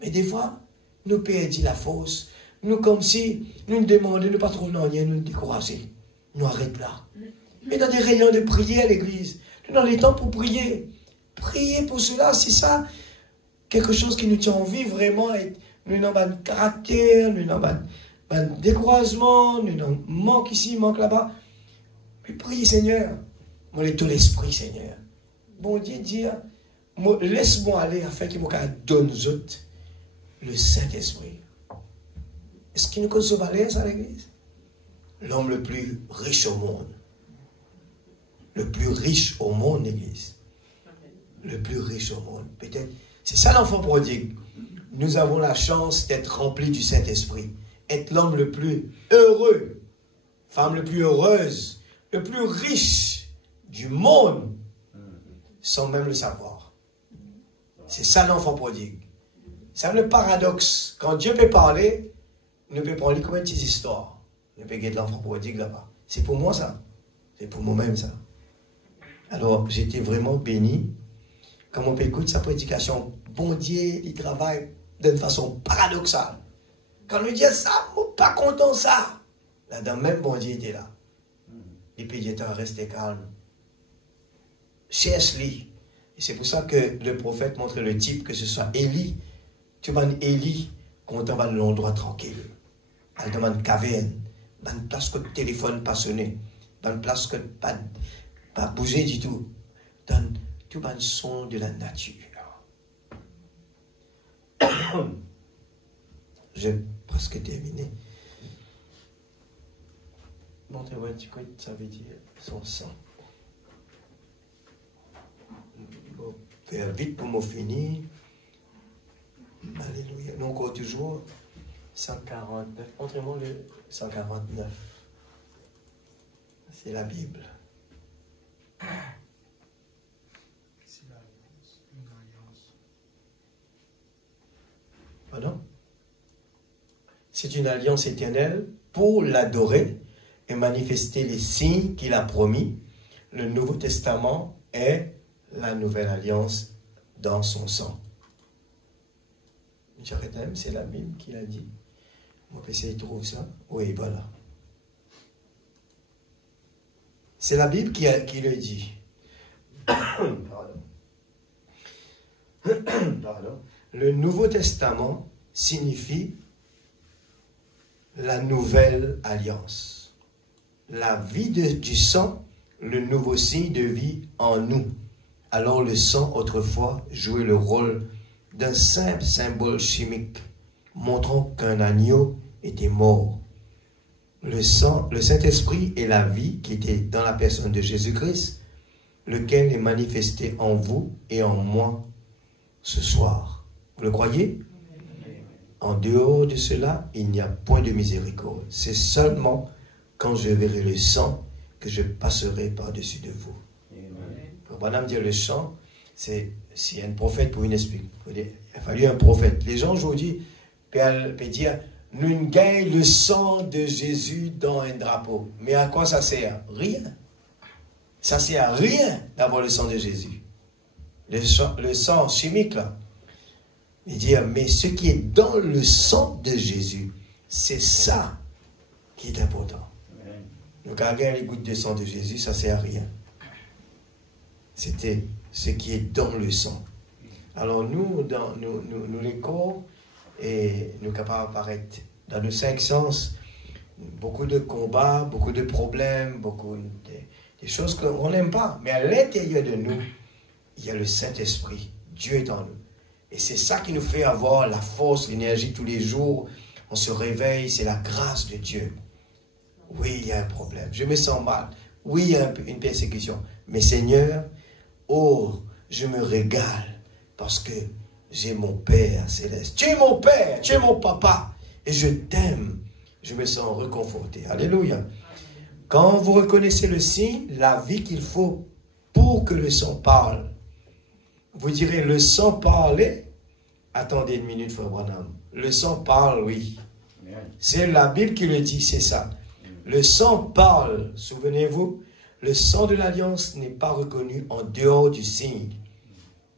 Mais des fois, nous perdons la force. Nous, comme si nous nous demandons, nous pas trop rien, nous nous décourager. Nous arrêtons là. Mais dans des réunions de prière à l'Église, nous dans les temps pour prier. Prier pour cela, c'est ça. Quelque chose qui nous tient en vie vraiment. Nous n'avons pas de caractère, nous n'avons pas de découragement, nous n'avons manque ici, manque là-bas. Mais priez Seigneur. Moi, tout l'esprit, Seigneur. Bon Dieu, dire, laisse-moi aller afin qu'il me donne aux autres le Saint-Esprit. Est-ce qu'il nous cause ce valeur, ça, l'Église? L'homme le plus riche au monde. Le plus riche au monde, l'Église. Le plus riche au monde. Peut-être. C'est ça l'enfant prodigue. Nous avons la chance d'être remplis du Saint-Esprit. Être l'homme le plus heureux. Femme le plus heureuse. Le plus riche du monde. Sans même le savoir. C'est ça l'enfant prodigue. C'est le paradoxe. Quand Dieu peut parler, nous peut parler comme une petite histoire. Nous peut guetter l'enfant prodigue là-bas. C'est pour moi ça. C'est pour moi-même ça. Alors, j'étais vraiment béni. Quand on peut écouter sa prédication, bon Dieu, il travaille d'une façon paradoxale. Quand on dit ça, on n'est pas content ça. Là, même bon Dieu était là. Les pédiateurs restaient calmes. Cherche-les. Et c'est pour ça que le prophète montre le type, que ce soit Élie. Tu demandes Élie, qu'on te demande l'endroit tranquille. Elle demande caverne. Dans une place que le téléphone pas sonné. Dans une place que pas bouger du tout. Dans tout le son de la nature. J'ai presque terminé. Montrez-moi un petit peu, ça veut dire son sang. Bon, faire vite pour me finir. Alléluia. Nous encore toujours 149. Montrez-moi le 149. C'est la Bible. C'est l'alliance, une alliance. Pardon? C'est une alliance éternelle pour l'adorer et manifester les signes qu'il a promis. Le Nouveau Testament est la nouvelle alliance dans son sang. C'est la Bible qui l'a dit. On va essayer de trouver ça. Oui, voilà. C'est la Bible qui le dit. Pardon. Pardon. Le Nouveau Testament signifie la nouvelle alliance. La vie du sang, le nouveau signe de vie en nous. Alors le sang, autrefois, jouait le rôle d'un simple symbole chimique, montrant qu'un agneau était mort. Le Saint-Esprit est la vie qui était dans la personne de Jésus-Christ, lequel est manifesté en vous et en moi ce soir. Vous le croyez? En dehors de cela, il n'y a point de miséricorde. C'est seulement quand je verrai le sang que je passerai par-dessus de vous. Pour Branham dire le sang, c'est s'il y a un prophète pour une expliquer. Il a fallu un prophète. Les gens aujourd'hui peuvent dire nous gagnons le sang de Jésus dans un drapeau. Mais à quoi ça sert? Rien. Ça sert à rien d'avoir le sang de Jésus. Le sang chimique là. Il dit, mais ce qui est dans le sang de Jésus, c'est ça qui est important. Donc, regarder les gouttes de sang de Jésus, ça ne sert à rien. C'était ce qui est dans le sang. Alors, nous les corps, et nous sommes capables d'apparaître dans nos 5 sens, beaucoup de combats, beaucoup de problèmes, beaucoup de choses qu'on n'aime pas. Mais à l'intérieur de nous, il y a le Saint-Esprit. Dieu est en nous. Et c'est ça qui nous fait avoir la force, l'énergie tous les jours. On se réveille, c'est la grâce de Dieu. Oui, il y a un problème. Je me sens mal. Oui, il y a une persécution. Mais Seigneur, oh, je me régale parce que j'ai mon Père céleste. Tu es mon Père, tu es mon Papa. Et je t'aime. Je me sens réconforté. Alléluia. Quand vous reconnaissez le signe, la vie qu'il faut pour que le sang parle, vous direz, le sang parlait. Attendez une minute, frère Branham. Le sang parle, oui. C'est la Bible qui le dit, c'est ça. Le sang parle, souvenez-vous, le sang de l'alliance n'est pas reconnu en dehors du signe.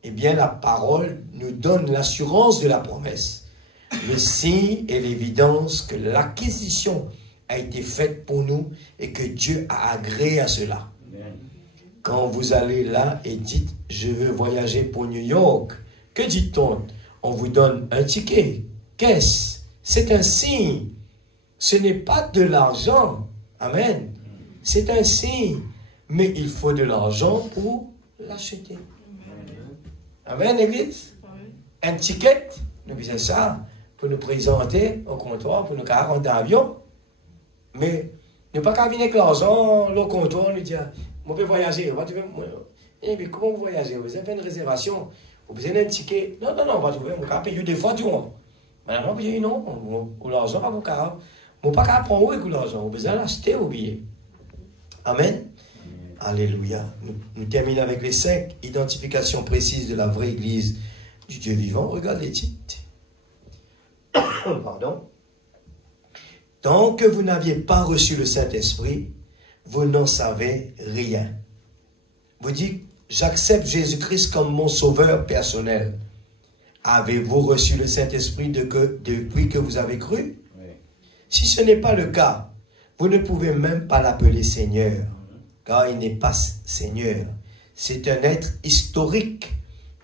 Eh bien, la parole nous donne l'assurance de la promesse. Le signe est l'évidence que l'acquisition a été faite pour nous et que Dieu a agréé à cela. Quand vous allez là et dites, je veux voyager pour New York, que dit-on? On vous donne un ticket. Qu'est-ce? C'est un signe. Ce n'est pas de l'argent. Amen. C'est un signe. Mais il faut de l'argent pour l'acheter. Amen, Église? Un ticket, nous faisons ça pour nous présenter au comptoir, pour nous rentrer d'avion. Mais nous ne pouvons pas venir avec l'argent, le comptoir, nous dire, on peut voyager. Mais comment vous voyagez? Vous avez fait une réservation, vous avez un ticket. Non, on va trouver, on va payer des fois du mois. Maintenant, vous dites non, ou l'argent, on ne peut pas prendre avec l'argent, on besoin l'acheter au billet. Amen. Alléluia. Nous terminons avec les 5 identifications précises de la vraie Église du Dieu vivant. Regardez les titres. Pardon. Tant que vous n'aviez pas reçu le Saint-Esprit, vous n'en savez rien. Vous dites, j'accepte Jésus-Christ comme mon sauveur personnel. Avez-vous reçu le Saint-Esprit depuis que vous avez cru? Oui. Si ce n'est pas le cas, vous ne pouvez même pas l'appeler Seigneur, car il n'est pas Seigneur. C'est un être historique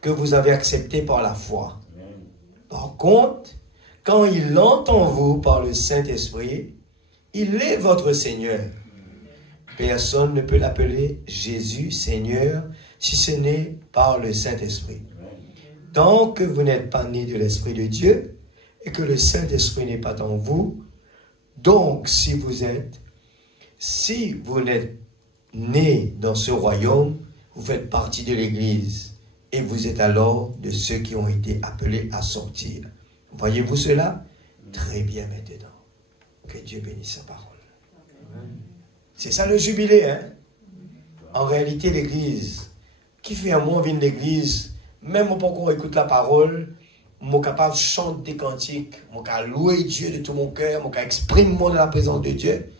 que vous avez accepté par la foi. Par contre, quand il entre en vous par le Saint-Esprit, il est votre Seigneur. Personne ne peut l'appeler Jésus Seigneur si ce n'est par le Saint-Esprit. Tant que vous n'êtes pas né de l'Esprit de Dieu et que le Saint-Esprit n'est pas en vous, donc si vous n'êtes né dans ce royaume, vous faites partie de l'Église et vous êtes alors de ceux qui ont été appelés à sortir. Voyez-vous cela? Très bien maintenant. Que Dieu bénisse sa parole. C'est ça le jubilé, hein? En réalité, l'Église, qui fait un mois vient de l'Église, même pour qu'on écoute la parole, je suis capable de chanter des cantiques, je suis capable de louer Dieu de tout mon cœur, je suis capable d'exprimer moi de la présence de Dieu.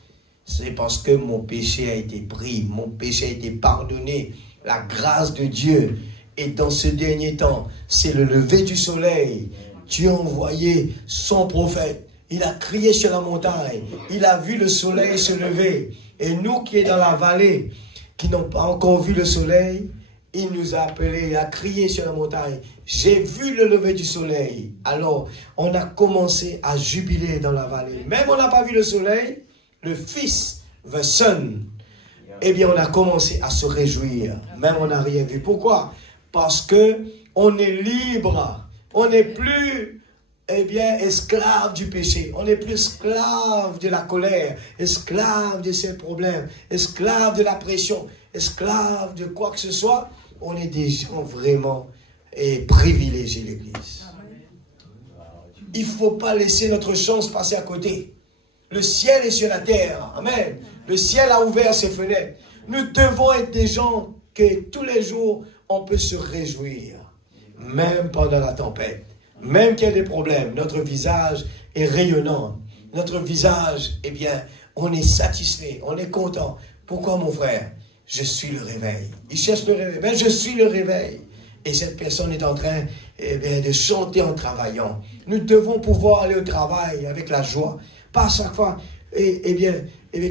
C'est parce que mon péché a été pris, mon péché a été pardonné, la grâce de Dieu. Et dans ce dernier temps, c'est le lever du soleil. Dieu a envoyé son prophète. Il a crié sur la montagne. Il a vu le soleil se lever. Et nous qui sommes dans la vallée, qui n'ont pas encore vu le soleil, il nous a appelés, il a crié sur la montagne. J'ai vu le lever du soleil. Alors, on a commencé à jubiler dans la vallée. Même on n'a pas vu le soleil, le Fils, the Son, eh bien, on a commencé à se réjouir. Même on n'a rien vu. Pourquoi? Parce que on est libre. On n'est plus, eh bien, esclave du péché. On n'est plus esclave de la colère, esclave de ses problèmes, esclave de la pression, esclave de quoi que ce soit. On est des gens vraiment privilégiés, l'Église. Il ne faut pas laisser notre chance passer à côté. Le ciel est sur la terre. Amen. Le ciel a ouvert ses fenêtres. Nous devons être des gens que tous les jours, on peut se réjouir. Même pendant la tempête. Même qu'il y a des problèmes. Notre visage est rayonnant. Notre visage, eh bien, on est satisfait. On est content. Pourquoi, mon frère? Je suis le réveil. Il cherche le réveil. Ben, je suis le réveil. Et cette personne est en train, eh bien, de chanter en travaillant. Nous devons pouvoir aller au travail avec la joie. Pas à chaque fois. Eh bien,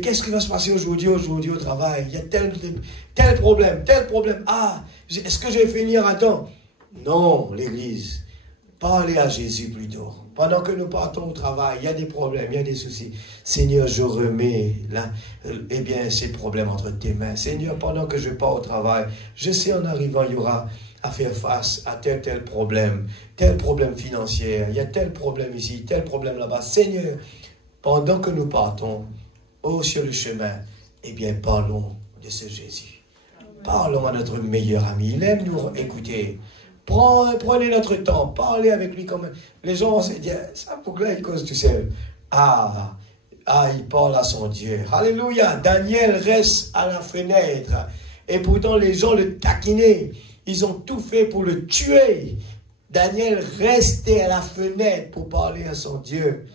qu'est-ce qui va se passer aujourd'hui au travail? Il y a tel problème. Ah, est-ce que je vais finir à temps? Non, l'Église. Parlez à Jésus plutôt. Pendant que nous partons au travail, il y a des problèmes, il y a des soucis. Seigneur, je remets là, eh bien, ces problèmes entre tes mains. Seigneur, pendant que je pars au travail, je sais en arrivant, il y aura à faire face à tel problème financier. Il y a tel problème ici, tel problème là-bas. Seigneur, pendant que nous partons, sur le chemin, eh bien, parlons de ce Jésus. Parlons à notre meilleur ami. Il aime nous écouter. Prenez notre temps. Parlez avec lui comme... Les gens vont se dire, ça pourquoi il cause tout seul? Il parle à son Dieu. Alléluia. Daniel reste à la fenêtre. Et pourtant, les gens le taquinaient. Ils ont tout fait pour le tuer. Daniel restait à la fenêtre pour parler à son Dieu.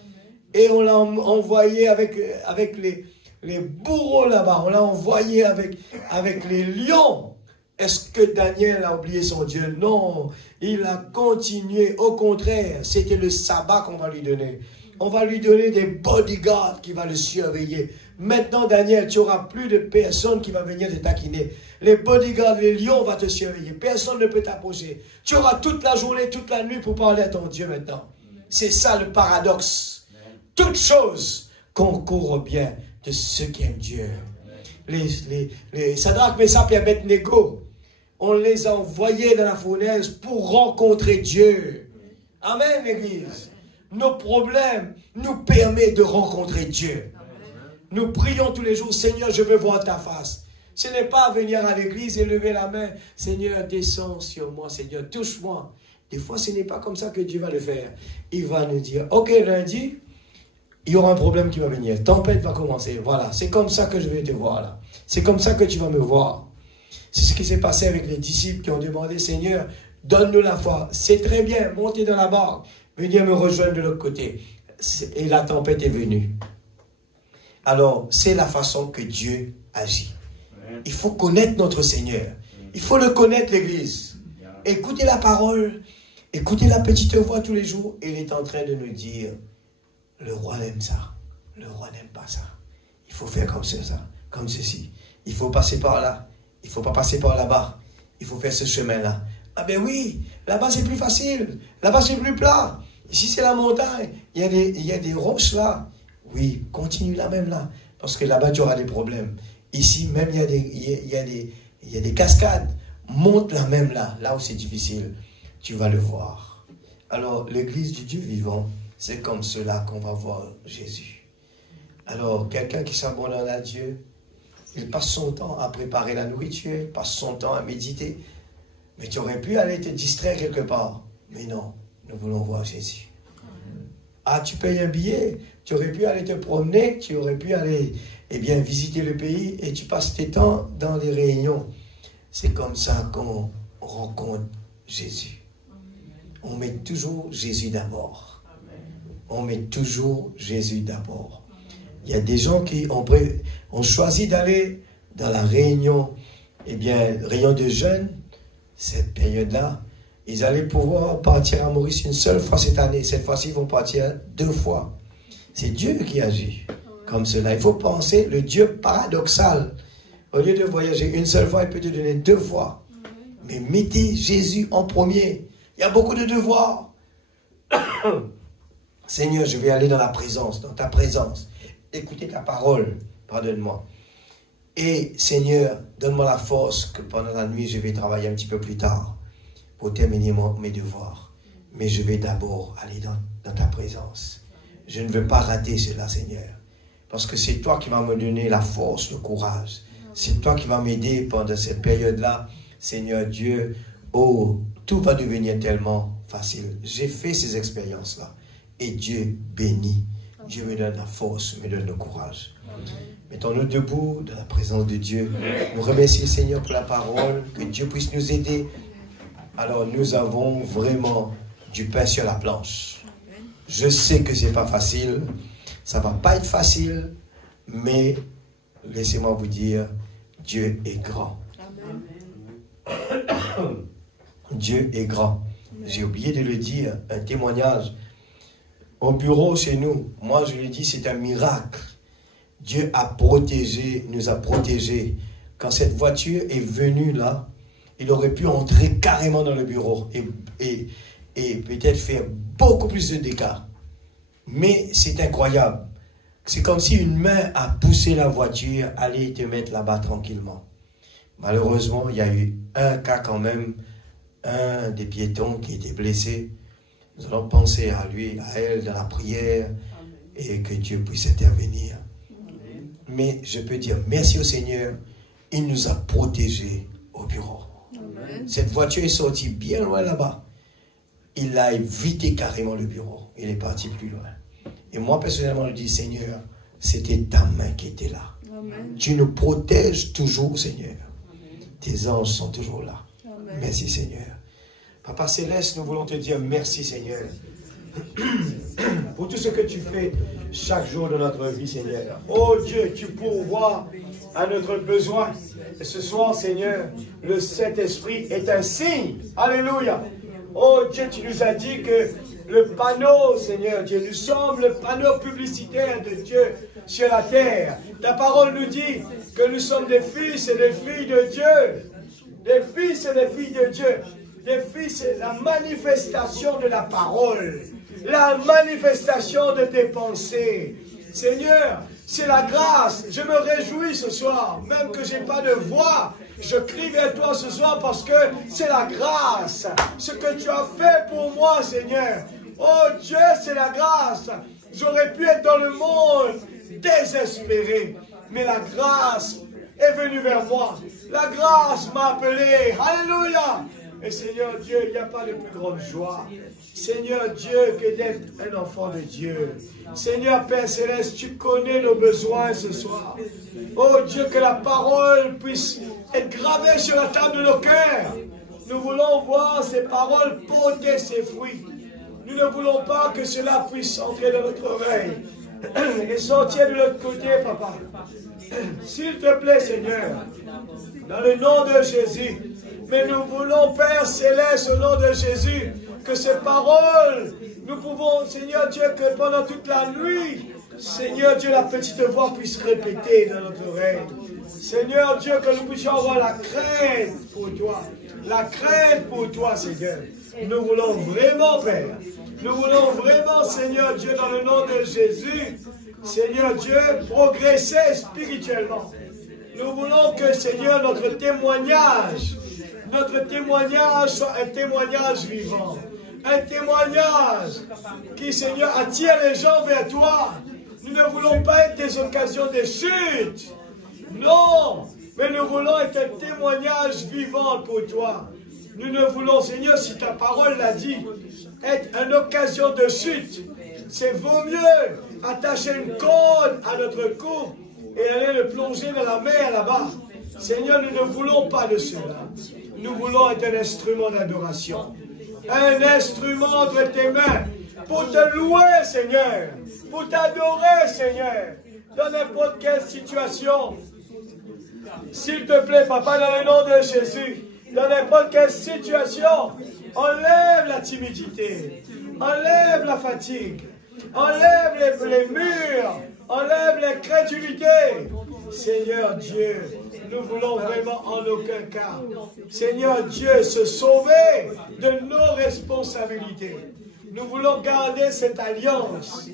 Et on l'a envoyé avec les bourreaux là-bas. On l'a envoyé avec les lions. Est-ce que Daniel a oublié son Dieu? Non. Il a continué. Au contraire, c'était le sabbat qu'on va lui donner. On va lui donner des bodyguards qui vont le surveiller. Maintenant, Daniel, tu n'auras plus de personne qui va venir te taquiner. Les bodyguards, les lions vont te surveiller. Personne ne peut t'approcher. Tu auras toute la journée, toute la nuit pour parler à ton Dieu maintenant. C'est ça le paradoxe. Toutes choses concourent au bien de ceux qui aiment Dieu. Les Sadrach, Meshach et Abednego, on les a envoyés dans la fournaise pour rencontrer Dieu. Amen, l'Église. Nos problèmes nous permettent de rencontrer Dieu. Nous prions tous les jours, Seigneur, je veux voir ta face. Ce n'est pas venir à l'église et lever la main. Seigneur, descends sur moi, Seigneur, touche-moi. Des fois, ce n'est pas comme ça que Dieu va le faire. Il va nous dire, ok, lundi, il y aura un problème qui va venir. Tempête va commencer. Voilà, c'est comme ça que je vais te voir là. C'est comme ça que tu vas me voir. C'est ce qui s'est passé avec les disciples qui ont demandé, Seigneur, donne-nous la foi. C'est très bien, montez dans la barque, venez me rejoindre de l'autre côté. Et la tempête est venue. Alors, c'est la façon que Dieu agit. Il faut connaître notre Seigneur. Il faut le connaître, l'Église. Écoutez la parole, écoutez la petite voix tous les jours. Et il est en train de nous dire, le roi aime ça, le roi n'aime pas ça. Il faut faire comme ça, comme ceci. Il faut passer par là. Il ne faut pas passer par là-bas. Il faut faire ce chemin-là. Ah ben oui, là-bas c'est plus facile. Là-bas c'est plus plat. Ici c'est la montagne. Il y a des roches là. Oui, continue là même là. Parce que là-bas tu auras des problèmes. Ici même il y a des cascades. Monte là même là. Là où c'est difficile. Tu vas le voir. Alors l'église du Dieu vivant, c'est comme cela qu'on va voir Jésus. Alors quelqu'un qui s'abandonne à Dieu, il passe son temps à préparer la nourriture, il passe son temps à méditer. Mais tu aurais pu aller te distraire quelque part. Mais non, nous voulons voir Jésus. Ah, tu payes un billet, tu aurais pu aller te promener, tu aurais pu aller visiter le pays et tu passes tes temps dans les réunions. C'est comme ça qu'on rencontre Jésus. On met toujours Jésus d'abord. On met toujours Jésus d'abord. Il y a des gens qui ont choisi d'aller dans la réunion, réunion de jeunes, cette période-là, Ils allaient pouvoir partir à Maurice une seule fois cette année. Cette fois-ci, ils vont partir 2 fois. C'est Dieu qui agit comme cela. Il faut penser le Dieu paradoxal. Au lieu de voyager une seule fois, il peut te donner 2 fois. Mais mettez Jésus en premier. Il y a beaucoup de devoirs. Seigneur, je vais aller dans la présence, dans ta présence. Écoutez ta parole, pardonne-moi. Et Seigneur, donne-moi la force que pendant la nuit, je vais travailler un petit peu plus tard pour terminer mes devoirs. Mais je vais d'abord aller dans ta présence. Je ne veux pas rater cela, Seigneur. Parce que c'est toi qui vas me donner la force, le courage. C'est toi qui vas m'aider pendant cette période-là. Seigneur Dieu, oh, tout va devenir tellement facile. J'ai fait ces expériences-là. Et Dieu bénit. Dieu me donne la force, me donne le courage. Mettons-nous debout dans la présence de Dieu. Nous remercions Seigneur pour la parole. Que Dieu puisse nous aider. Alors nous avons vraiment du pain sur la planche. Je sais que ce n'est pas facile. Ça ne va pas être facile. Mais laissez-moi vous dire, Dieu est grand. Dieu est grand. J'ai oublié de le dire, un témoignage. Au bureau chez nous, moi je le dis, c'est un miracle. Dieu a protégé, nous a protégés. Quand cette voiture est venue là, il aurait pu entrer carrément dans le bureau et peut-être faire beaucoup plus de dégâts. Mais c'est incroyable. C'est comme si une main a poussé la voiture, allez te mettre là-bas tranquillement. Malheureusement, il y a eu un cas quand même, un des piétons qui était blessé. Nous allons penser à lui, à elle, dans la prière, et que Dieu puisse intervenir. Mais je peux dire merci au Seigneur, il nous a protégés au bureau. Amen. Cette voiture est sortie bien loin là-bas. Il a évité carrément le bureau. Il est parti plus loin. Et moi, personnellement, je dis, Seigneur, c'était ta main qui était là. Amen. Tu nous protèges toujours, Seigneur. Amen. Tes anges sont toujours là. Amen. Merci, Seigneur. Papa Céleste, nous voulons te dire merci, Seigneur, pour tout ce que tu fais chaque jour de notre vie, Seigneur. Oh Dieu, tu pourvois à notre besoin. Et ce soir, Seigneur, le Saint-Esprit est un signe. Alléluia. Oh Dieu, tu nous as dit que le panneau, Seigneur Dieu, nous sommes le panneau publicitaire de Dieu sur la terre. Ta parole nous dit que nous sommes des fils et des filles de Dieu. Des fils et des filles de Dieu. Des fils, c'est la manifestation de la parole. La manifestation de tes pensées. Seigneur, c'est la grâce. Je me réjouis ce soir, même que je n'ai pas de voix. Je crie vers toi ce soir parce que c'est la grâce. Ce que tu as fait pour moi, Seigneur. Oh Dieu, c'est la grâce. J'aurais pu être dans le monde désespéré. Mais la grâce est venue vers moi. La grâce m'a appelé. Alléluia. Et Seigneur Dieu, il n'y a pas de plus grande joie. Seigneur Dieu, que d'être un enfant de Dieu. Seigneur Père Céleste, tu connais nos besoins ce soir. Oh Dieu, que la parole puisse être gravée sur la table de nos cœurs. Nous voulons voir ces paroles porter ses fruits. Nous ne voulons pas que cela puisse entrer dans notre oreille et sortir de l'autre côté, Papa. S'il te plaît, Seigneur, dans le nom de Jésus, mais nous voulons, Père Céleste, au nom de Jésus, que ces paroles, nous pouvons, Seigneur Dieu, que pendant toute la nuit, Seigneur Dieu, la petite voix puisse répéter dans notre oreille. Seigneur Dieu, que nous puissions avoir la crainte pour toi. La crainte pour toi, Seigneur. Nous voulons vraiment, Père. Nous voulons vraiment, Seigneur Dieu, dans le nom de Jésus, Seigneur Dieu, progresser spirituellement. Nous voulons que, Seigneur, notre témoignage soit un témoignage vivant. Un témoignage qui, Seigneur, attire les gens vers toi. Nous ne voulons pas être des occasions de chute. Non, mais nous voulons être un témoignage vivant pour toi. Nous ne voulons, Seigneur, si ta parole l'a dit, être une occasion de chute. C'est vaut mieux attacher une corde à notre cou et aller le plonger dans la mer là-bas. Seigneur, nous ne voulons pas de cela. Nous voulons être un instrument d'adoration. Un instrument entre tes mains pour te louer, Seigneur. Pour t'adorer, Seigneur. Dans n'importe quelle situation. S'il te plaît, Papa, dans le nom de Jésus. Dans n'importe quelle situation. Enlève la timidité. Enlève la fatigue. Enlève les murs. Enlève l'incrédulité. Seigneur Dieu, nous voulons vraiment en aucun cas, Seigneur Dieu, se sauver de nos responsabilités. Nous voulons garder cette alliance.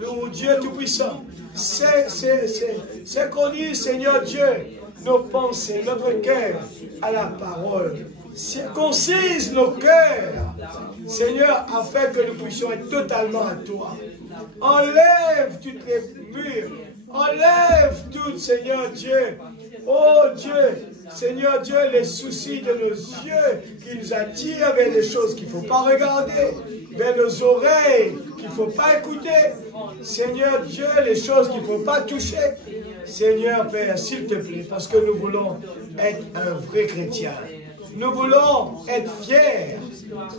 Nous, Dieu Tout-Puissant, c'est qu'on dit, Seigneur Dieu, nos pensées, notre cœur à la parole. Circoncise nos cœurs, Seigneur, afin que nous puissions être totalement à toi. Enlève toutes les murs. Enlève tout, Seigneur Dieu. Oh Dieu, Seigneur Dieu, les soucis de nos yeux qui nous attirent vers les choses qu'il ne faut pas regarder, vers nos oreilles qu'il ne faut pas écouter. Seigneur Dieu, les choses qu'il ne faut pas toucher. Seigneur Père, s'il te plaît, parce que nous voulons être un vrai chrétien. Nous voulons être fiers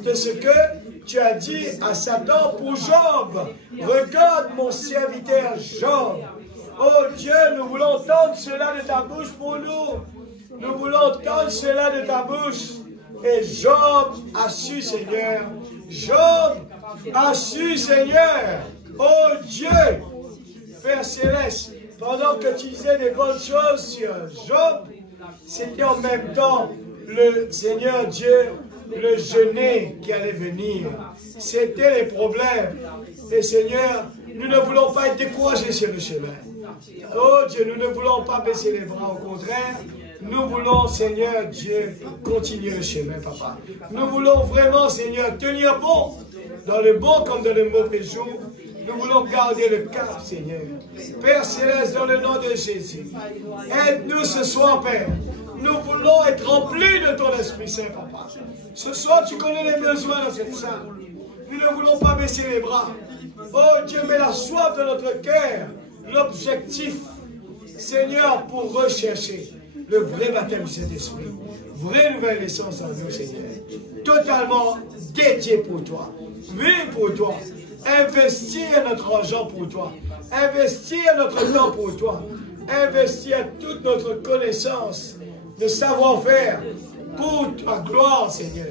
de ce que tu as dit à Satan pour Job. Regarde mon serviteur Job. Oh Dieu, nous voulons entendre cela de ta bouche pour nous. Nous voulons entendre cela de ta bouche. Et Job a su, Seigneur. Job a su, Seigneur. Oh Dieu, Père Céleste, pendant que tu disais des bonnes choses sur Job, c'était en même temps le Seigneur Dieu, le jeûner qui allait venir. C'était les problèmes. Et Seigneur, nous ne voulons pas être découragés sur le chemin. Oh Dieu, nous ne voulons pas baisser les bras, au contraire. Nous voulons, Seigneur Dieu, continuer le chemin, Papa. Nous voulons vraiment, Seigneur, tenir bon, dans le bon comme dans le mauvais jour. Nous voulons garder le cap, Seigneur. Père Céleste, dans le nom de Jésus, aide-nous ce soir, Père. Nous voulons être remplis de ton Esprit Saint, Papa. Ce soir, tu connais les besoins dans cette salle. Nous ne voulons pas baisser les bras. Oh Dieu, mets la soif de notre cœur. L'objectif, Seigneur, pour rechercher le vrai baptême du Saint-Esprit. Vraie nouvelle naissance en nous, Seigneur. Totalement dédié pour toi. Vivre pour toi. Investir notre argent pour toi. Investir notre temps pour toi. Investir toute notre connaissance de savoir-faire pour ta gloire, Seigneur.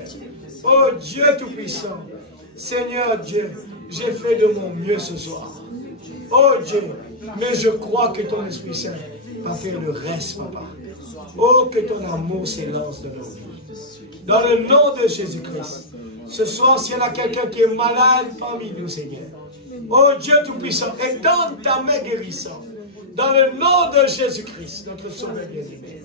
Oh Dieu Tout-Puissant, Seigneur Dieu, j'ai fait de mon mieux ce soir. Oh Dieu, mais je crois que ton Esprit Saint va faire le reste, Papa. Oh, que ton amour s'élance de nos vies. Dans le nom de Jésus-Christ, ce soir, s'il y en a quelqu'un qui est malade parmi nous, Seigneur, oh Dieu Tout-Puissant, étends ta main guérissante. Dans le nom de Jésus-Christ, notre Sauveur bien-aimé.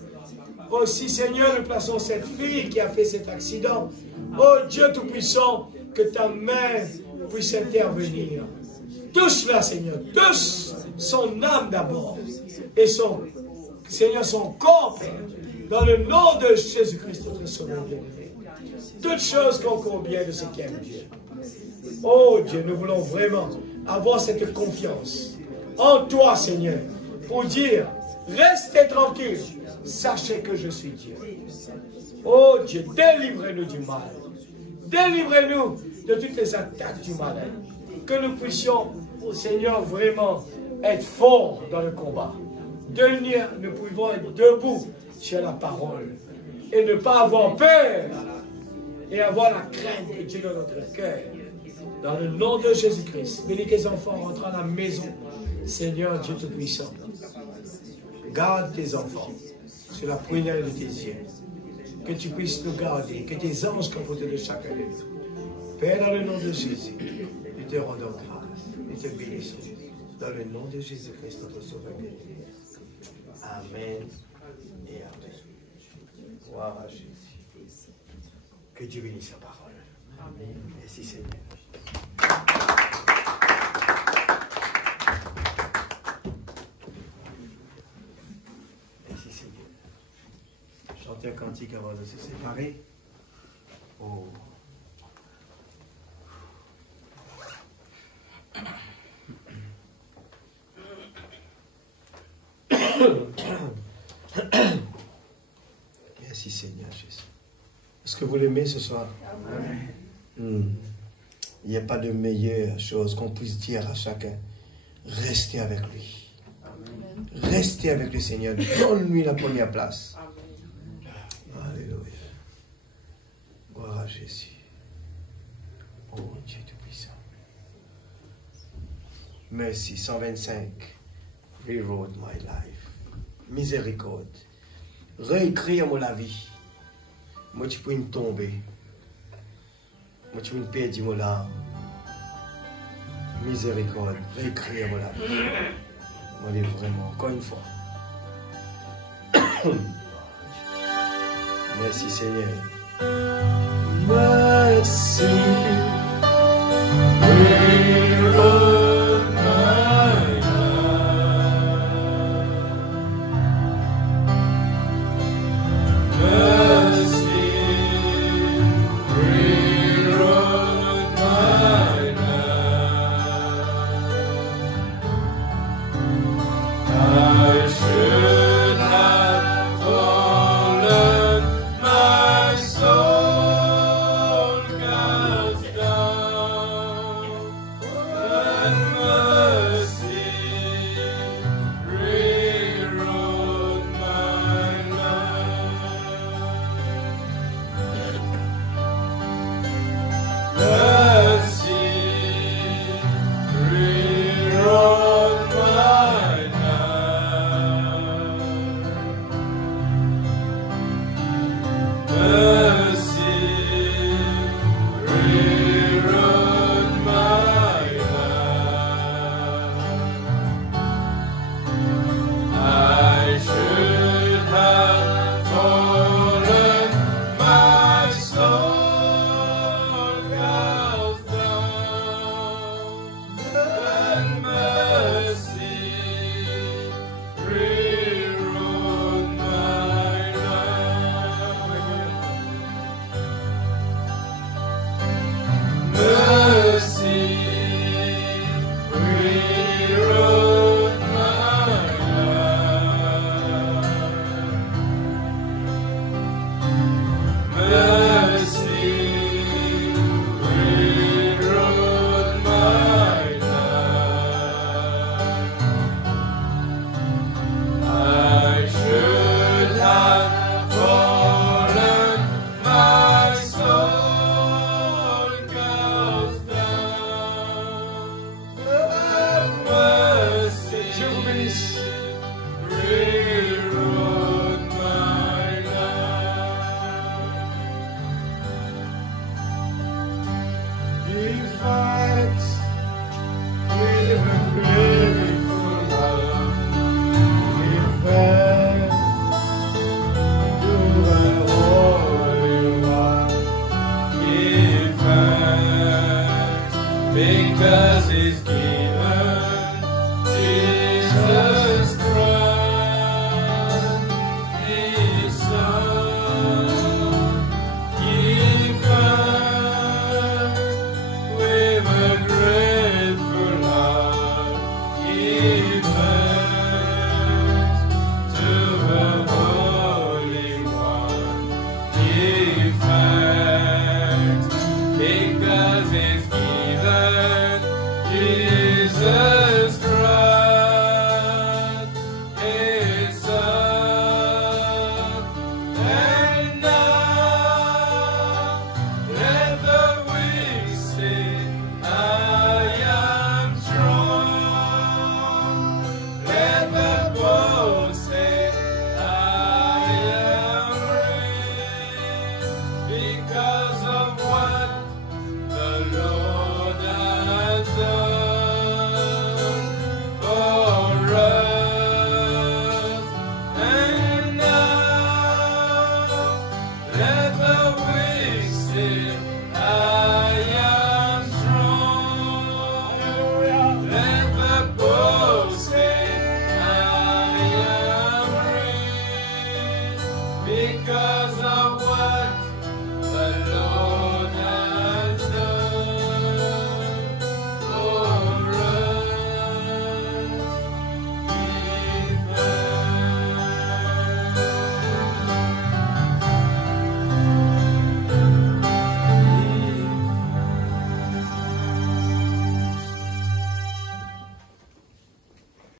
Aussi, Seigneur, nous plaçons cette fille qui a fait cet accident. Oh Dieu Tout-Puissant, que ta main puisse intervenir. Touche-la, Seigneur. Touche son âme d'abord. Et son, Seigneur, son corps, Père. Dans le nom de Jésus-Christ, notre Sauveur bien-aimé. Toutes choses concourent bien de ce qui aime Dieu. Oh Dieu, nous voulons vraiment avoir cette confiance en toi, Seigneur, pour dire, restez tranquille. Sachez que je suis Dieu. Oh Dieu, délivrez-nous du mal. Délivrez-nous de toutes les attaques du mal. Que nous puissions, Seigneur, vraiment être forts dans le combat. Nous pouvons être debout sur la parole. Et ne pas avoir peur. Et avoir la crainte de Dieu dans notre cœur. Dans le nom de Jésus-Christ. Bénis tes enfants rentrant à la maison. Seigneur Dieu Tout-Puissant. Garde tes enfants sur la prunelle de tes yeux. Que tu puisses nous garder. Que tes anges comportent de chacun de nous. Père, dans le nom de Jésus, nous te rendons grâce. Nous te bénissons. Dans le nom de Jésus-Christ, notre Sauveur. Amen et Amen. Gloire à Jésus. Que Dieu bénisse sa parole. Amen. Merci Seigneur. Un cantique avant de se séparer. Oh. Merci Seigneur Jésus. Est-ce que vous l'aimez ce soir? Il n'y a pas de meilleure chose qu'on puisse dire à chacun. Restez avec lui. Restez avec le Seigneur. Donne-lui la première place. Alléluia. Gloire à Jésus. Dieu Tout-Puissant. Merci, 125. Rewrote my life. Miséricorde. Réécrire mon la vie. Moi, tu peux tomber. Moi, tu peux perdre mon âme. Miséricorde. Réécrire mon la vie. Moi, je vraiment, encore une fois. Merci, Seigneur. Merci.